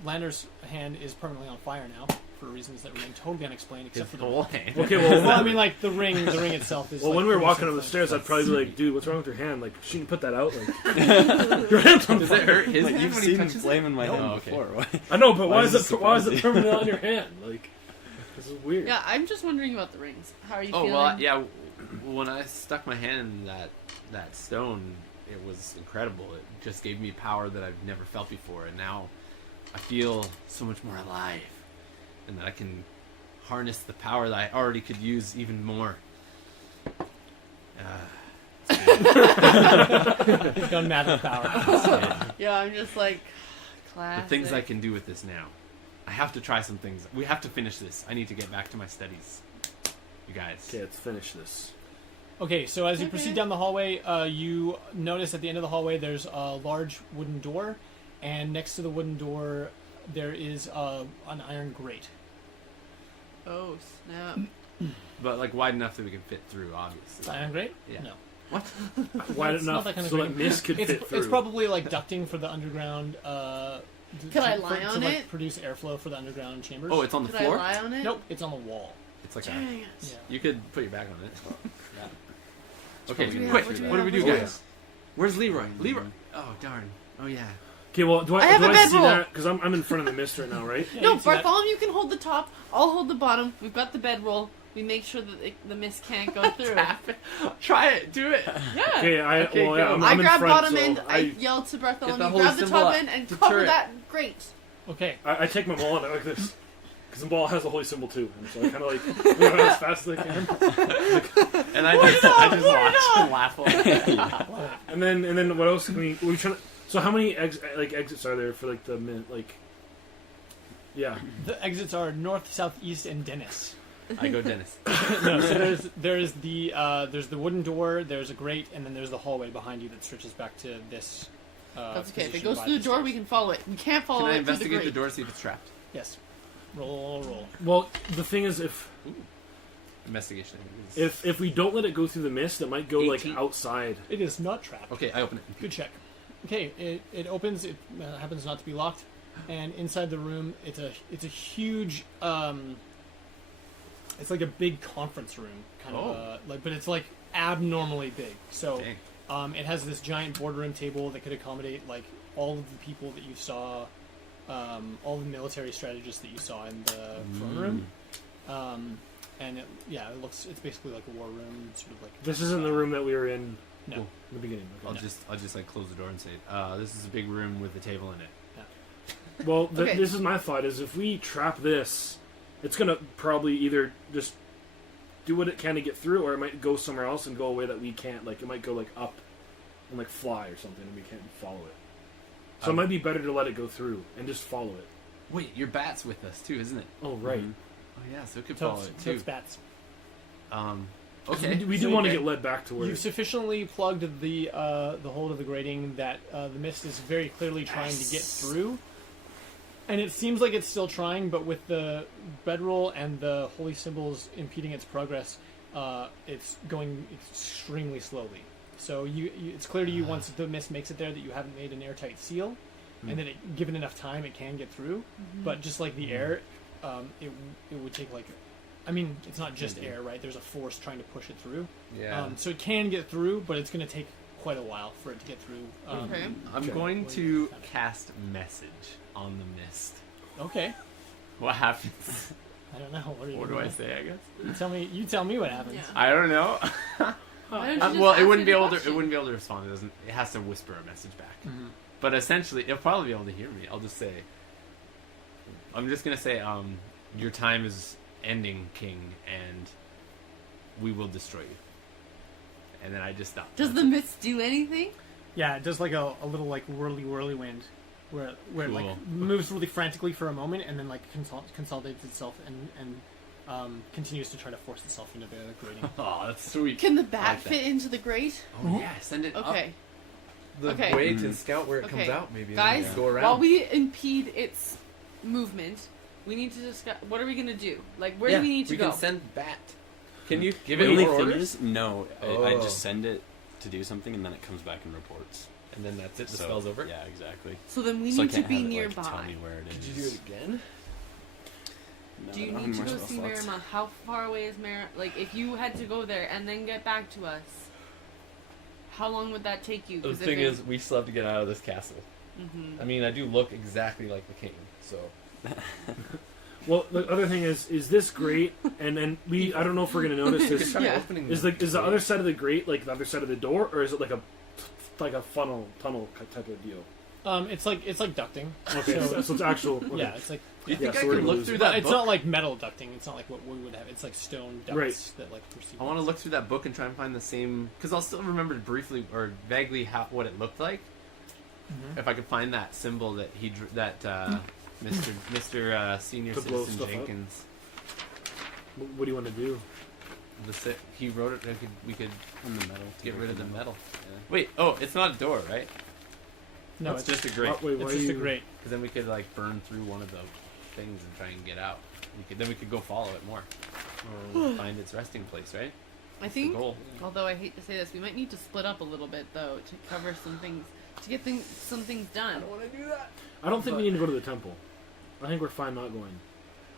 Lander's hand is permanently on fire now for reasons that remain totally unexplained, except for the. whole hand. Okay, Well, I mean, like the ring itself is. Well, like, when we were pretty walking up the simple. stairs, I'd probably be like, "Dude, what's wrong with your hand? Like, shouldn't you put that out? Like, your hand's on Does it fire." hurt his Like hand you've when he seen touches flame it? in my hand Oh, okay. before. Why? I know, but why Why is does it it why is it surprise you? permanent on your hand? Like, this is weird. Yeah, I'm just wondering about the rings. How are you Oh feeling? well, yeah. When I stuck my hand in that stone, it was incredible. It just gave me power that I've never felt before, and now I feel so much more alive, and that I can harness the power that I already could use even more. He's gone mad with power. Yeah, I'm just like The classic. things I can do with this now. I have to try some things. We have to finish this. I need to get back to my studies. You guys. Okay, let's finish this. Okay, so as you Okay. proceed down the hallway, you notice at the end of the hallway there's a large wooden door, and next to the wooden door there is an iron grate. Oh snap! But like wide enough that we can fit through, obviously. Iron grate? Yeah. No. Wide It's not enough that kind of so grate. that mist could It's, fit through. it's probably like ducting for the underground. Could I lie on like, it? produce airflow for the underground chambers. Oh, it's on the Could I floor? lie on it? Nope, it's on the wall. It's like a. Dang it! Yeah. You could put your back on it. Okay, probably quick. what do we What do we have? do, What do we guys? Where's Leroy? Leroy. Oh darn. Oh yeah. Okay, well, do I I have a see bedroll. that? Because I'm in front of the mist right now, right? Yeah, No, you can see that. Bartholomew can hold the top. I'll hold the bottom. We've got the bedroll. We make sure that the mist can't go through. Try it. Do it. Yeah. Okay, Okay, well, yeah, go. I'm I in grab front, bottom so end. I I, yell to Bartholomew, holy grab the symbol top up. end and Deter cover it. that grate. Okay. I take my ball and I like this. Because the ball has the holy symbol too. And so I kind of like move it as fast as I can. And I just watch and laugh. And then what else can we trying to... So how many exits are there for like the min... Like... Yeah. The exits are north, south, east, and Dennis. I go Dennis. No, so there's the wooden door, there's a grate, and then there's the hallway behind you that stretches back to this. That's okay. If it position goes by through the door, stairs. we can follow it. We can't follow Can I it investigate through the the grate. door, see if it's trapped? Yes. Roll. Well, the thing is, if Investigation. I think is- if we don't let it go through the mist, it might go 18. like outside. It is not trapped. Okay, I open it. Good check. Okay, it opens. It happens not to be locked. and inside the room, it's a huge. It's like a big conference room, kind of but it's like abnormally big. So it has this giant boardroom table that could accommodate like all of the people that you saw, all the military strategists that you saw in the throne room. And it's basically like a war room, sort of like. This isn't the room that we were in. No. In the beginning. Okay. I'll just like close the door and say, this is a big room with a table in it. Well, Okay. this is my thought: is if we trap this, it's gonna probably either just do what it can to get through, or it might go somewhere else and go away that we can't. Like it might go like up and like fly or something, and we can't follow it. So it might be better to let it go through and just follow it. Wait, your bat's with us too, isn't it? Oh right. Oh yeah, so it could So follow it's, it so too. it's bats. Okay. We do So want to you- get led back to where. You've sufficiently plugged the hole to the grating that the mist is very clearly trying to get through, and it seems like it's still trying, but with the bedroll and the holy symbols impeding its progress, it's going extremely slowly. So it's clear to you once the mist makes it there that you haven't made an airtight seal, and that given enough time, it can get through. But just like the air, it would take like. I mean, it's not just air, right? There's a force trying to push it through. Yeah. So it can get through, but it's going to take quite a while for it to get through. Okay. I'm going to cast message on the mist. Okay. What happens? I don't know. What do I say? I guess. You tell me what happens. Yeah. I don't know. Why don't you just Well, ask it wouldn't the be able to. question? It wouldn't be able to respond. It doesn't. It has to whisper a message back. Mhm. But essentially, it'll probably be able to hear me. I'll just say. I'm just gonna say, your time is ending, King, and we will destroy you. And then I just stop. Does the mist do anything? Yeah, it does like a little like whirly wind, where it Cool. like moves really frantically for a moment and then like consolidates itself and continues to try to force itself into the grating. Oh, that's sweet. Can the I bat like that. fit into the grate? Oh yeah, send it Okay. up the Okay. way to scout where it Okay. comes out. Maybe Guys, and go around. while we impede its movement, we need to discuss. What are we gonna do? Like, where do we need to go? can send bat. Can you give The it only more thing orders? is, no, I Oh. just send it to do something and then it comes back and reports. And then that's it. The So, spell's over. Yeah, exactly. So then we So I need to can't be have it, nearby. Like, tell me where it is. Could you do it again? No, Do I you don't need have to more go spell see slots. Marima? How far away is Marima? Like, if you had to go there and then get back to us, how long would that take you? The thing is, we still have to get out of this castle. hmm I mean, I do look exactly like the king, so. Well, the other thing is this grate? And we I don't know if we're gonna notice this. Yeah. opening Is the other side of the grate like the other side of the door, or is it like a funnel tunnel type of deal? It's like ducting. Okay, so it's actual. Okay. Yeah, it's like. Do you think Yeah, I so we're can gonna look lose through it. But that it's book? not like metal ducting. It's not like what we would have. It's like stone ducts Right. that like receive. I want to look through that book and try and find the same, because I'll still remember briefly or vaguely what it looked like. Mhm. If I could find that symbol that he drew, that Mr. Senior To blow Citizen stuff up? Jenkins, What do you want to do? he wrote it. We could In the metal. get rid of the metal. Yeah. Wait, oh, it's not a door, right? No, it's it's just a grate. Wait, why it's are just a you- grate. Because then we could like burn through one of the things and try and get out. Then we could go follow it more, or find its resting place. Right? I That's the think, goal. although I hate to say this, we might need to split up a little bit though to cover some things, to get some things done. want to do that. I don't think we need to go to the temple. I think we're fine not going.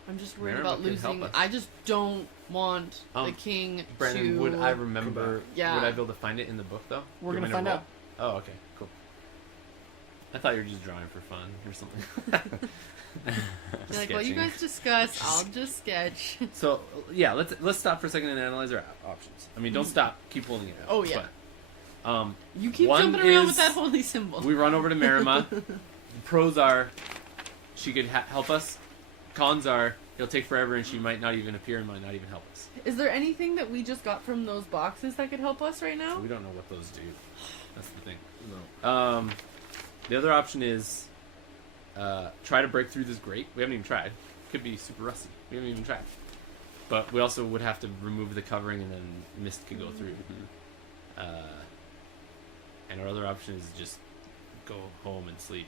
I'm just worried Marima about can help losing. us. I just don't want the Um, king Brandon, to. would I remember? Yeah. Would I be able to find it in the book though? We're Do you gonna want me find to roll? Oh, okay, cool. I thought you were just drawing for fun or something. You're like, well, you guys discuss. I'll just sketch. So yeah, let's stop for a second and analyze our options. I mean, don't stop. Keep holding it out. Oh, yeah. But, You keep One jumping around is- with that holy symbol. we run over to Marima. The pros are she could help us. Cons are it'll take forever and she might not even appear and might not even help us. Is there anything that we just got from those boxes that could help us right now? We don't know what those do. That's the thing. No. The other option is try to break through this grate. We haven't even tried. Could be super rusty. We haven't even tried. But we also would have to remove the covering and then mist could go through. And our other option is just go home and sleep.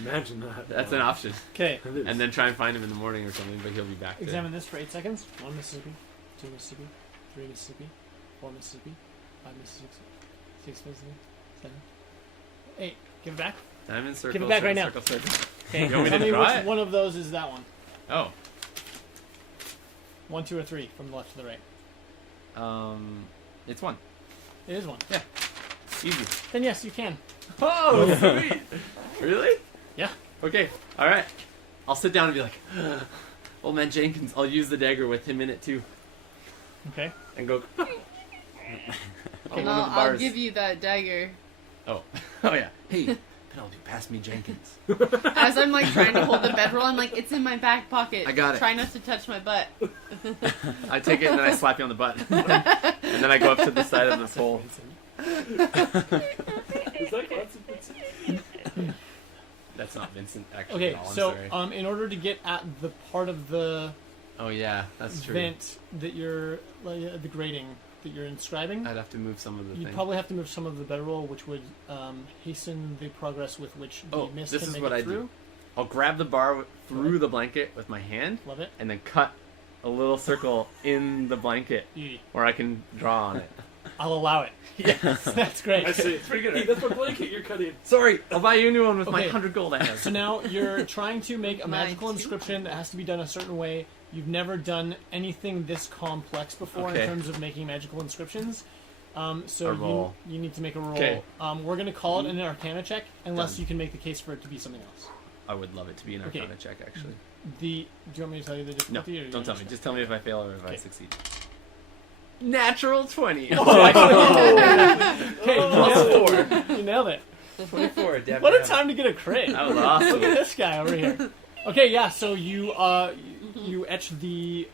Imagine that. That's an option. Okay. It is. And then try and find him in the morning or something, but he'll be back. Examine this for 8 seconds. 1 Mississippi, 2 Mississippi, 3 Mississippi, 4 Mississippi, 5 Mississippi, 6 Mississippi, 7, 8. Give it back. Diamond circle. Give it back right now. circle, circle. Okay, You want me tell to me draw which it? one of those is that one. Oh. 1, 2, or 3 from the left to the right. It's 1. It is 1. Yeah. Easy. Then yes, you can. Oh, sweet. Really? Yeah. Okay. All right. I'll sit down and be like, old man Jenkins. I'll use the dagger with him in it too, Okay. and go. Okay. No, I'll give you that dagger. Oh. Oh yeah. Hey, Penelope, pass me Jenkins. As I'm like trying to hold the bedroll, I'm like, it's in my back pocket. I got it. Try not to touch my butt. I take it and then I slap you on the butt, and then I go up to the side of this hole. Is that consequences? That's not Vincent, actually. Okay. at all, I'm So, sorry. in order to get at the part of the Oh yeah, that's true. vent that you're the grating that you're inscribing, I'd have to move some of the you'd things. probably have to move some of the bedroll, which would hasten the progress with which the Oh, mist this can is make what it I through. do. I'll grab the bar through the blanket with my hand, Love it. and then cut a little circle in the blanket Beauty. where I can draw on it. I'll allow it. Yes. That's great. I say, It's pretty good. hey, that's my blanket you're cutting. Sorry, I'll buy you a new one with my Okay. 100 gold I have. So now you're trying to make a Mine magical too. inscription that has to be done a certain way. You've never done anything this complex before Okay. in terms of making magical inscriptions. A So roll. you need to make a roll. Okay. We're going to call it an Arcana check unless Done. you can make the case for it to be something else. I would love it to be an Okay. Arcana check, actually. Do you want me to tell you the No, difficulty? Or you don't tell me. just- Just tell me if I fail or if I Okay. succeed. Natural 20. Okay, you nailed it. 24. Damn What a it. time to get a crit. That was Look awesome. at this guy over here. Okay, yeah. So you etch the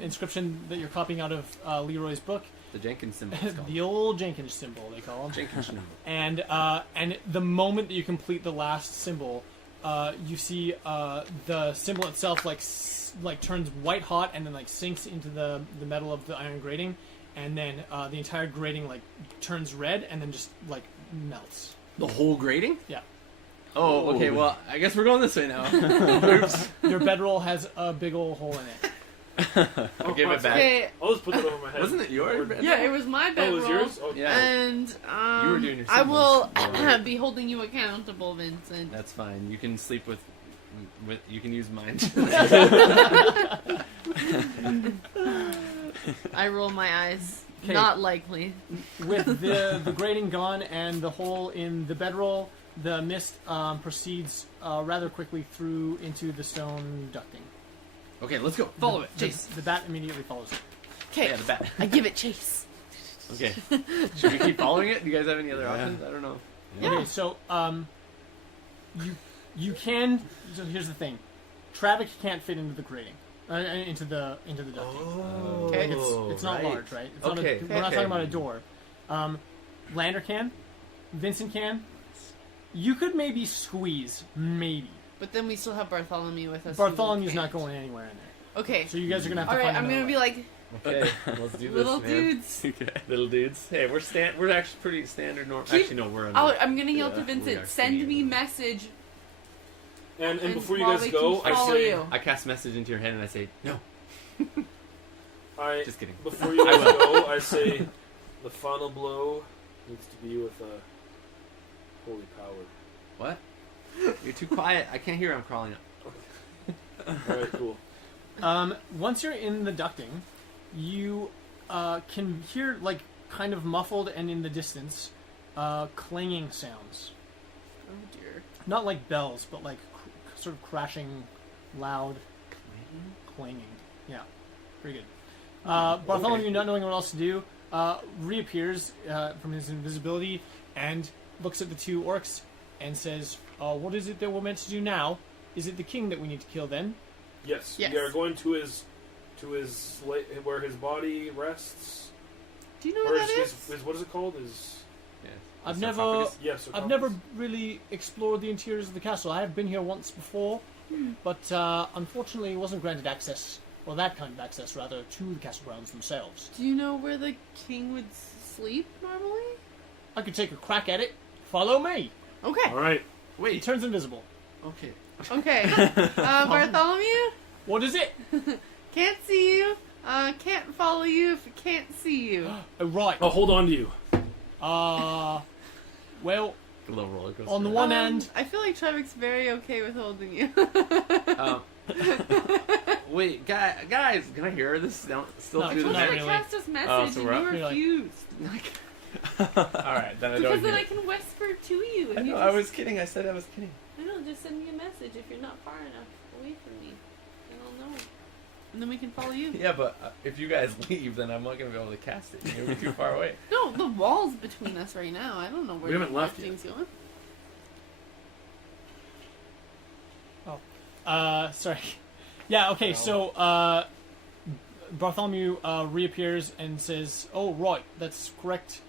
inscription that you're copying out of Leroy's book, The Jenkins symbol. It's called. the old Jenkins symbol they call him. Jenkins symbol. And the moment that you complete the last symbol, you see the symbol itself like turns white hot and then like sinks into the metal of the iron grating, and then the entire grating like turns red and then just like melts. The whole grating? Yeah. Oh, okay. Well, I guess we're going this way now. Oops. Your bedroll has a big old hole in it. I'll give it back. Okay. I'll just put that over my head. Wasn't it yours? Yeah, it was my Oh, bedroll. it was yours? Oh, Yeah. And You were doing your I will symbols. be holding you accountable, Vincent. That's fine. You can sleep with you can use mine. I roll my eyes. 'Kay. Not likely. With the grating gone and the hole in the bedroll, the mist proceeds rather quickly through into the stone ducting. Okay, let's go. Follow it. The, Chase. the bat immediately follows it. Okay, Yeah, the bat. I give it chase. Okay. Should we keep following it? Do you guys have any other options? I don't know. Yeah. Okay, so you can. So here's the thing, Travok can't fit into the grating, into the ducting. Oh, Okay. It's not large, right? It's Okay, Not we're not okay. talking about a door. Lander can, Vincent can. You could maybe squeeze, maybe. But then we still have Bartholomew with us. Bartholomew's not going anywhere in there. Okay. So you guys are gonna have to All right, find I'm another gonna be way. like, Okay, let's do this, little man. dudes. Okay. Little dudes. Hey, we're actually pretty standard normal. Keep- Actually, no, we're. I'm gonna yell to we are Vincent, pretty send me even. message. And And before you while guys they go, can I follow say, you. I cast message into your head and I say no. I Just kidding. before you guys go, I say, the final blow needs to be with a holy power. What? You're too quiet. I can't hear. I'm crawling up. All right, cool. Once you're in the ducting, you can hear like kind of muffled and in the distance clanging sounds. Oh dear. Not like bells, but like sort of crashing, loud clanging. Yeah, pretty good. Bartholomew, Okay. not knowing what else to do, reappears from his invisibility and looks at the two orcs and says, "What is it that we're meant to do now? Is it the king that we need to kill then?" Yes, Yes. we are going to his where his body rests. Do you know Or what that is? his what is it called? His Yes. I've The never, sarcophagus? yes. I've never really explored the interiors of the castle. I have been here once before, but unfortunately wasn't granted access, or that kind of access rather, to the castle grounds themselves. Do you know where the king would sleep normally? I could take a crack at it. Follow me. Okay. All right. He Wait. turns invisible. Okay. Okay. Bartholomew, What is it? can't see you. Can't follow you if I can't see you. Oh, right. I'll hold on to you. Well, a little roller coaster. On the one end, I feel like Travok's very okay with holding you. Um, wait, guys, can I hear this? Still No, through the not I'm trying to really. cast this message Oh, so and we're you up? You're like- refused. All right, then I Because don't then hear. I can whisper to you. I And you know, just, I was kidding. I said I was kidding. I know, just send me a message if you're not far enough away from me. And I'll know. And then we can follow you. Yeah, but if you guys leave, then I'm not gonna be able to cast it. You're too far away. No, the wall's between us right now. I don't know where We haven't the left yet. thing's going. sorry. Yeah, okay, so, Bartholomew, reappears and says, oh, right, that's correct.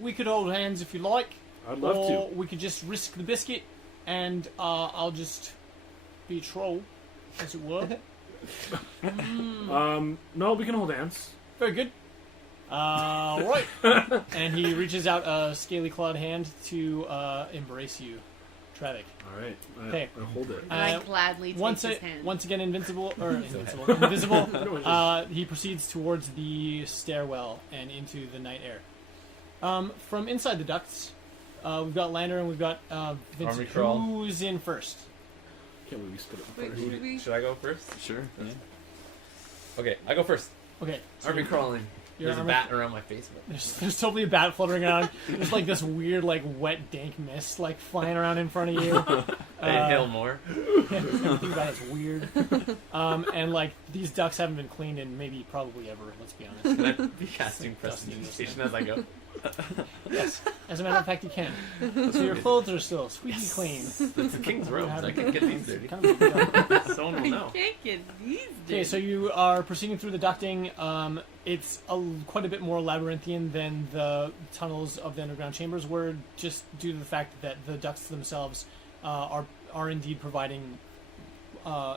We could hold hands if you like. I'd love or to. we could just risk the biscuit, and, I'll just be a troll, as it were. No, we can hold hands. Very good. Right. And he reaches out a scaly clawed hand to embrace you, Travok. All right. Okay. I hold it. And I gladly take Once his hand. once again invisible. No, He proceeds towards the stairwell and into the night air. From inside the ducts, we've got Lander and we've got Vincent. Army crawl. Who's in first? Can't believe we spit it Wait, first. should we? Should I go first? Sure. Yeah. Okay, I go first. Okay. so Army crawling. Your There's a army- bat around my face. There's totally a bat floating around. There's like this weird, like wet, dank mist, like flying around in front of you. I inhale more. I think that is weird. And like these ducks haven't been cleaned in probably ever. Let's be honest. Can I be casting prestidigitation as I go? Yes, as a matter of fact, you can. So your clothes are still squeaky clean. It's the king's robes. I can get these dirty. Kind of a big deal. Someone will I know. can't get these. Okay, so you are proceeding through the ducting. It's quite a bit more labyrinthian than the tunnels of the underground chambers were, just due to the fact that the ducts themselves are indeed providing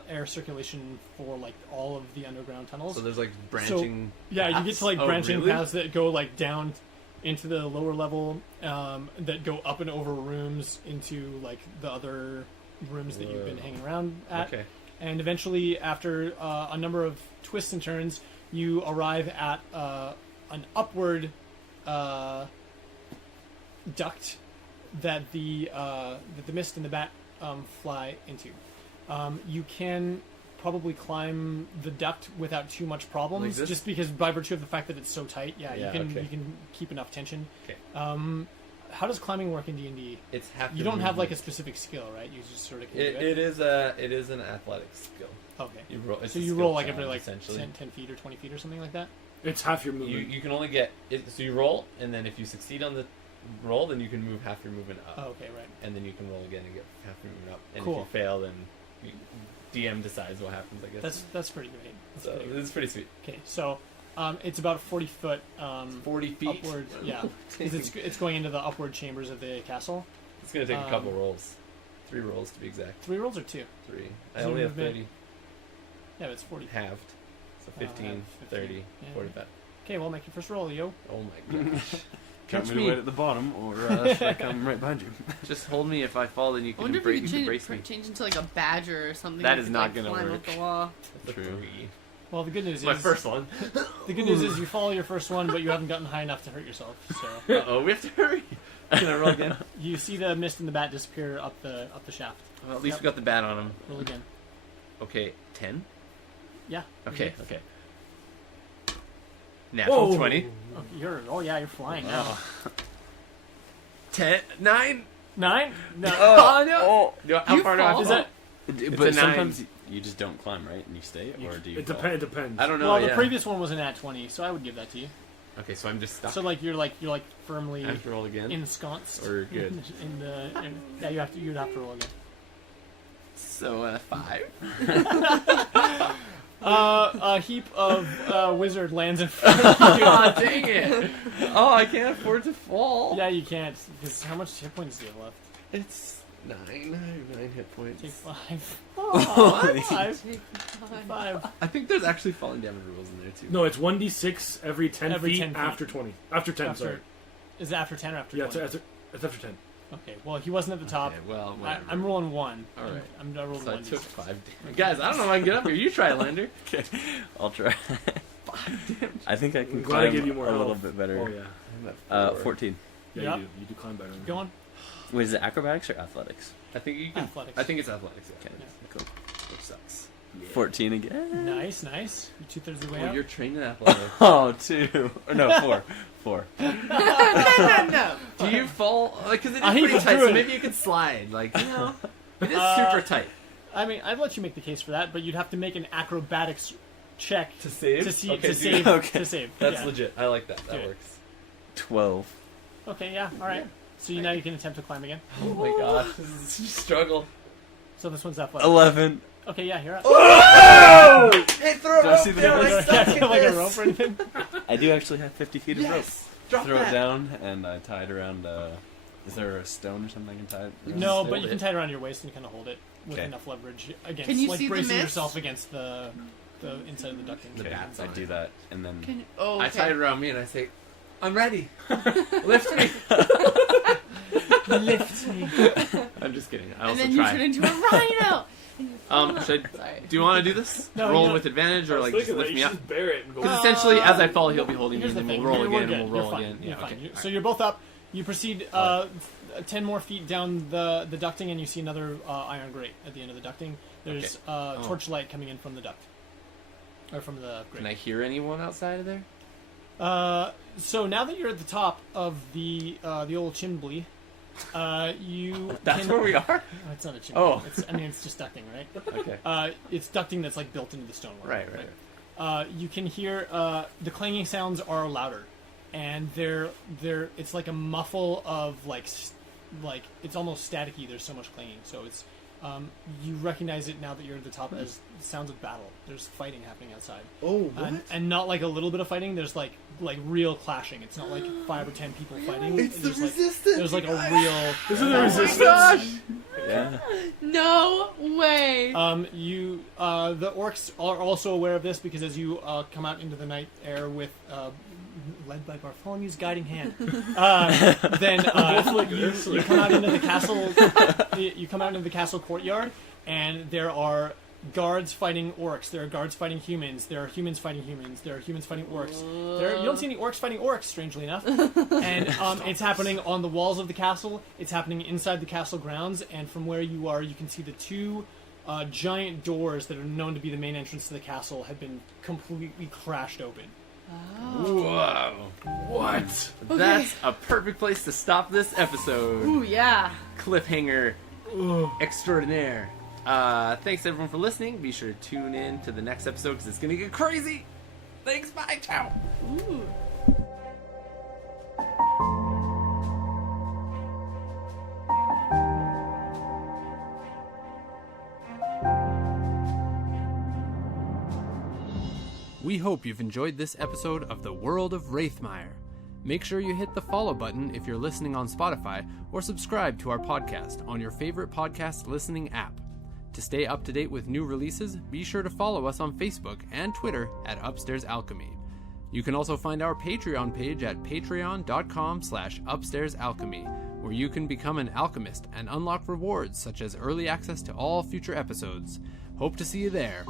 air circulation for like all of the underground tunnels. So there's like branching. Yeah, you get to like paths? Oh, branching really? paths that go like down into the lower level, that go up and over rooms into like the other rooms that you've been Whoa. hanging around at. Okay. And eventually, after a number of twists and turns, you arrive at an upward duct that the mist and the bat fly into. You can probably climb the duct without too much Like problems, this? just because by virtue of the fact that it's so tight. Yeah, Yeah, you can okay. you can keep enough tension. Okay. How does climbing work in D&D? It's half. You your don't have like a movement. specific skill, right? You just sort of can It, do it is an athletic skill. Okay. You roll. It's So a you skill roll like challenge, every like essentially. 10 feet or 20 feet or something like that? It's half your You movement. you can only get it, so you roll, and then if you succeed on the roll, then you can move half your movement up, Oh, okay, right. and then you can roll again and get half your movement up. And Cool. if you fail, then you, DM decides what happens. I guess That's pretty great. That's so. pretty great. It's pretty sweet. Okay, so it's about 40 foot 40 feet. upward. Yeah, 'cause it's going into the upward chambers of the castle. It's gonna take a couple rolls, 3 rolls to be exact. 3 rolls or 2? 3. I Is your only have movement 30 Yeah, but it's 40. halved, so 15, half, 15. 30, Yeah. 45. Okay, well, make your first roll, yo. Oh my gosh! Can't Catch we me. wait at the bottom, or should I come right behind you? Just hold me. If I fall, then you I can wonder if we embrace could me. change into like a badger or something. That that is could, not like, gonna climb work. Up the wall. That's a True. 3. Well, the good news It's my is first one. the good news is you follow your first one, but you haven't gotten high enough to hurt yourself. So Uh-oh, we have to hurry. Can I roll again? you see the mist and the bat disappear up the shaft. Well, at least Yep. we got the bat on him. Roll again. Okay, 10? Yeah. Okay, you're okay. Natural Whoa. 20. good. Oh yeah, you're flying now. 10, 9? 9? No. Oh, no! How You far do I have fall. to Is that? It's But a 9. sometimes you just don't climb, right? And you stay, or do you? It, fall? it depends. I don't know. Well, the yeah. previous one was an at 20, so I would give that to you. Okay, so I'm just stuck. So you're firmly I have to roll again? ensconced. Or good. Yeah, you'd have to roll again. So, 5? A heap of wizard lands in front of you. God dang it! Oh, I can't afford to fall. Yeah, you can't. Because how much hit points do you have left? It's 9. I have 9 hit points. Take 5. Oh, 5. Take 5. I think there's actually falling damage rules in there, too. No, it's 1d6 every 10 Every feet 10 feet. after 20. After 10, sorry. Is it after 10 or after Yeah, 20? it's after 10. Okay, well, he wasn't at the top. Okay, well, whatever. I'm rolling 1. All right. I rolled So I 1. took 5 damage. Guys, I don't know if I can get up here. You try, Lander. Okay, I'll try. 5 damage. I think I can I'm glad I climb gave you more a little health. bit better. Oh, yeah. I'm at 4. 14. Yeah, Yep. you do climb better. Go on. Wait, is it acrobatics or athletics? I think you can. Athletics. I think it's athletics. Yeah. Okay, cool. Which sucks. 14 again. Nice. You're 2/3 of the way Well, out. you're trained in athletics. Oh, 2. Or no, 4. 4. No. Do you fall? Because it I is hate pretty to tight, do so it. maybe you could slide. Like, you know, it is super tight. I mean, I'd let you make the case for that, but you'd have to make an acrobatics check To save? to see Okay, to do save. that. Okay. To save. That's Yeah. legit. I like that. That Do it. works. 12. Okay, yeah, all right. So now you can attempt to climb again. Oh my gosh, this is such a struggle. So this one's athletic. 11. Okay, yeah, you're up. Hey, throw Do I see the numbers? Like a rope or anything? I do actually have 50 feet of rope. Yes. Drop Throw that. it down, and I tie it around. Is there a stone or something I can tie it around? No, hold but you it. can tie it around your waist and kind of hold it with Okay. enough leverage against, Can you like see the bracing mist? yourself against the inside of the ducting. The Okay, bats I on do it. that, and then Can you, oh, okay. I tie it around me and I say, I'm ready. Lift me. Lift me. I'm just kidding. I And also then you turn try. into a rhino. Should Sorry. do you want to do this? No, Roll no. with advantage I or was like just thinking lift that me you up? just bear it and go. Because essentially, as I fall, he'll be holding me, Here's the and then thing. we'll roll We're again, good. and we'll roll You're again. fine. You're Yeah, fine. okay. So you're both up. You proceed 10 more feet down the ducting, and you see another iron grate at the end of the ducting. There's Okay. torchlight coming in from the duct. Or from the grate. Can I hear anyone outside of there? So now that you're at the top of the old chimbley, you That's can... where we are. Oh, it's not a chimbley. Oh. It's just ducting, right? Okay. It's ducting that's like built into the stonework. Right. You can hear the clanging sounds are louder, and they're it's like a muffle of like it's almost staticky. There's so much clanging, so it's you recognize it now that you're at the top as sounds of battle. There's fighting happening outside. Oh, And not like a little bit of fighting. There's like real clashing. It's not like 5 or 10 people fighting. It's the There's, like, resistance. there's like a real. This is the Oh my resistance. gosh! yeah. No way! You the orcs are also aware of this because as you come out into the night air with led by Bartholomew's guiding hand, then you come out into the castle. You come out into the castle courtyard, and there are guards fighting orcs. There are guards fighting humans. There are humans fighting humans. There are humans fighting orcs. You don't see any orcs fighting orcs, strangely enough. And it's happening on the walls of the castle. It's happening inside the castle grounds. And from where you are, you can see the 2 giant doors that are known to be the main entrance to the castle have been completely crashed open. Whoa. What? That's a perfect place to stop this episode. Ooh, yeah. Cliffhanger extraordinaire. Thanks everyone for listening. Be sure to tune in to the next episode because it's going to get crazy. Thanks, bye, ciao. Ooh. We hope you've enjoyed this episode of the World of Raethmire. Make sure you hit the follow button if you're listening on Spotify or subscribe to our podcast on your favorite podcast listening app. To stay up to date with new releases, be sure to follow us on Facebook and Twitter at Upstairs Alchemy. You can also find our Patreon page at patreon.com/upstairsalchemy, where you can become an alchemist and unlock rewards such as early access to all future episodes. Hope to see you there.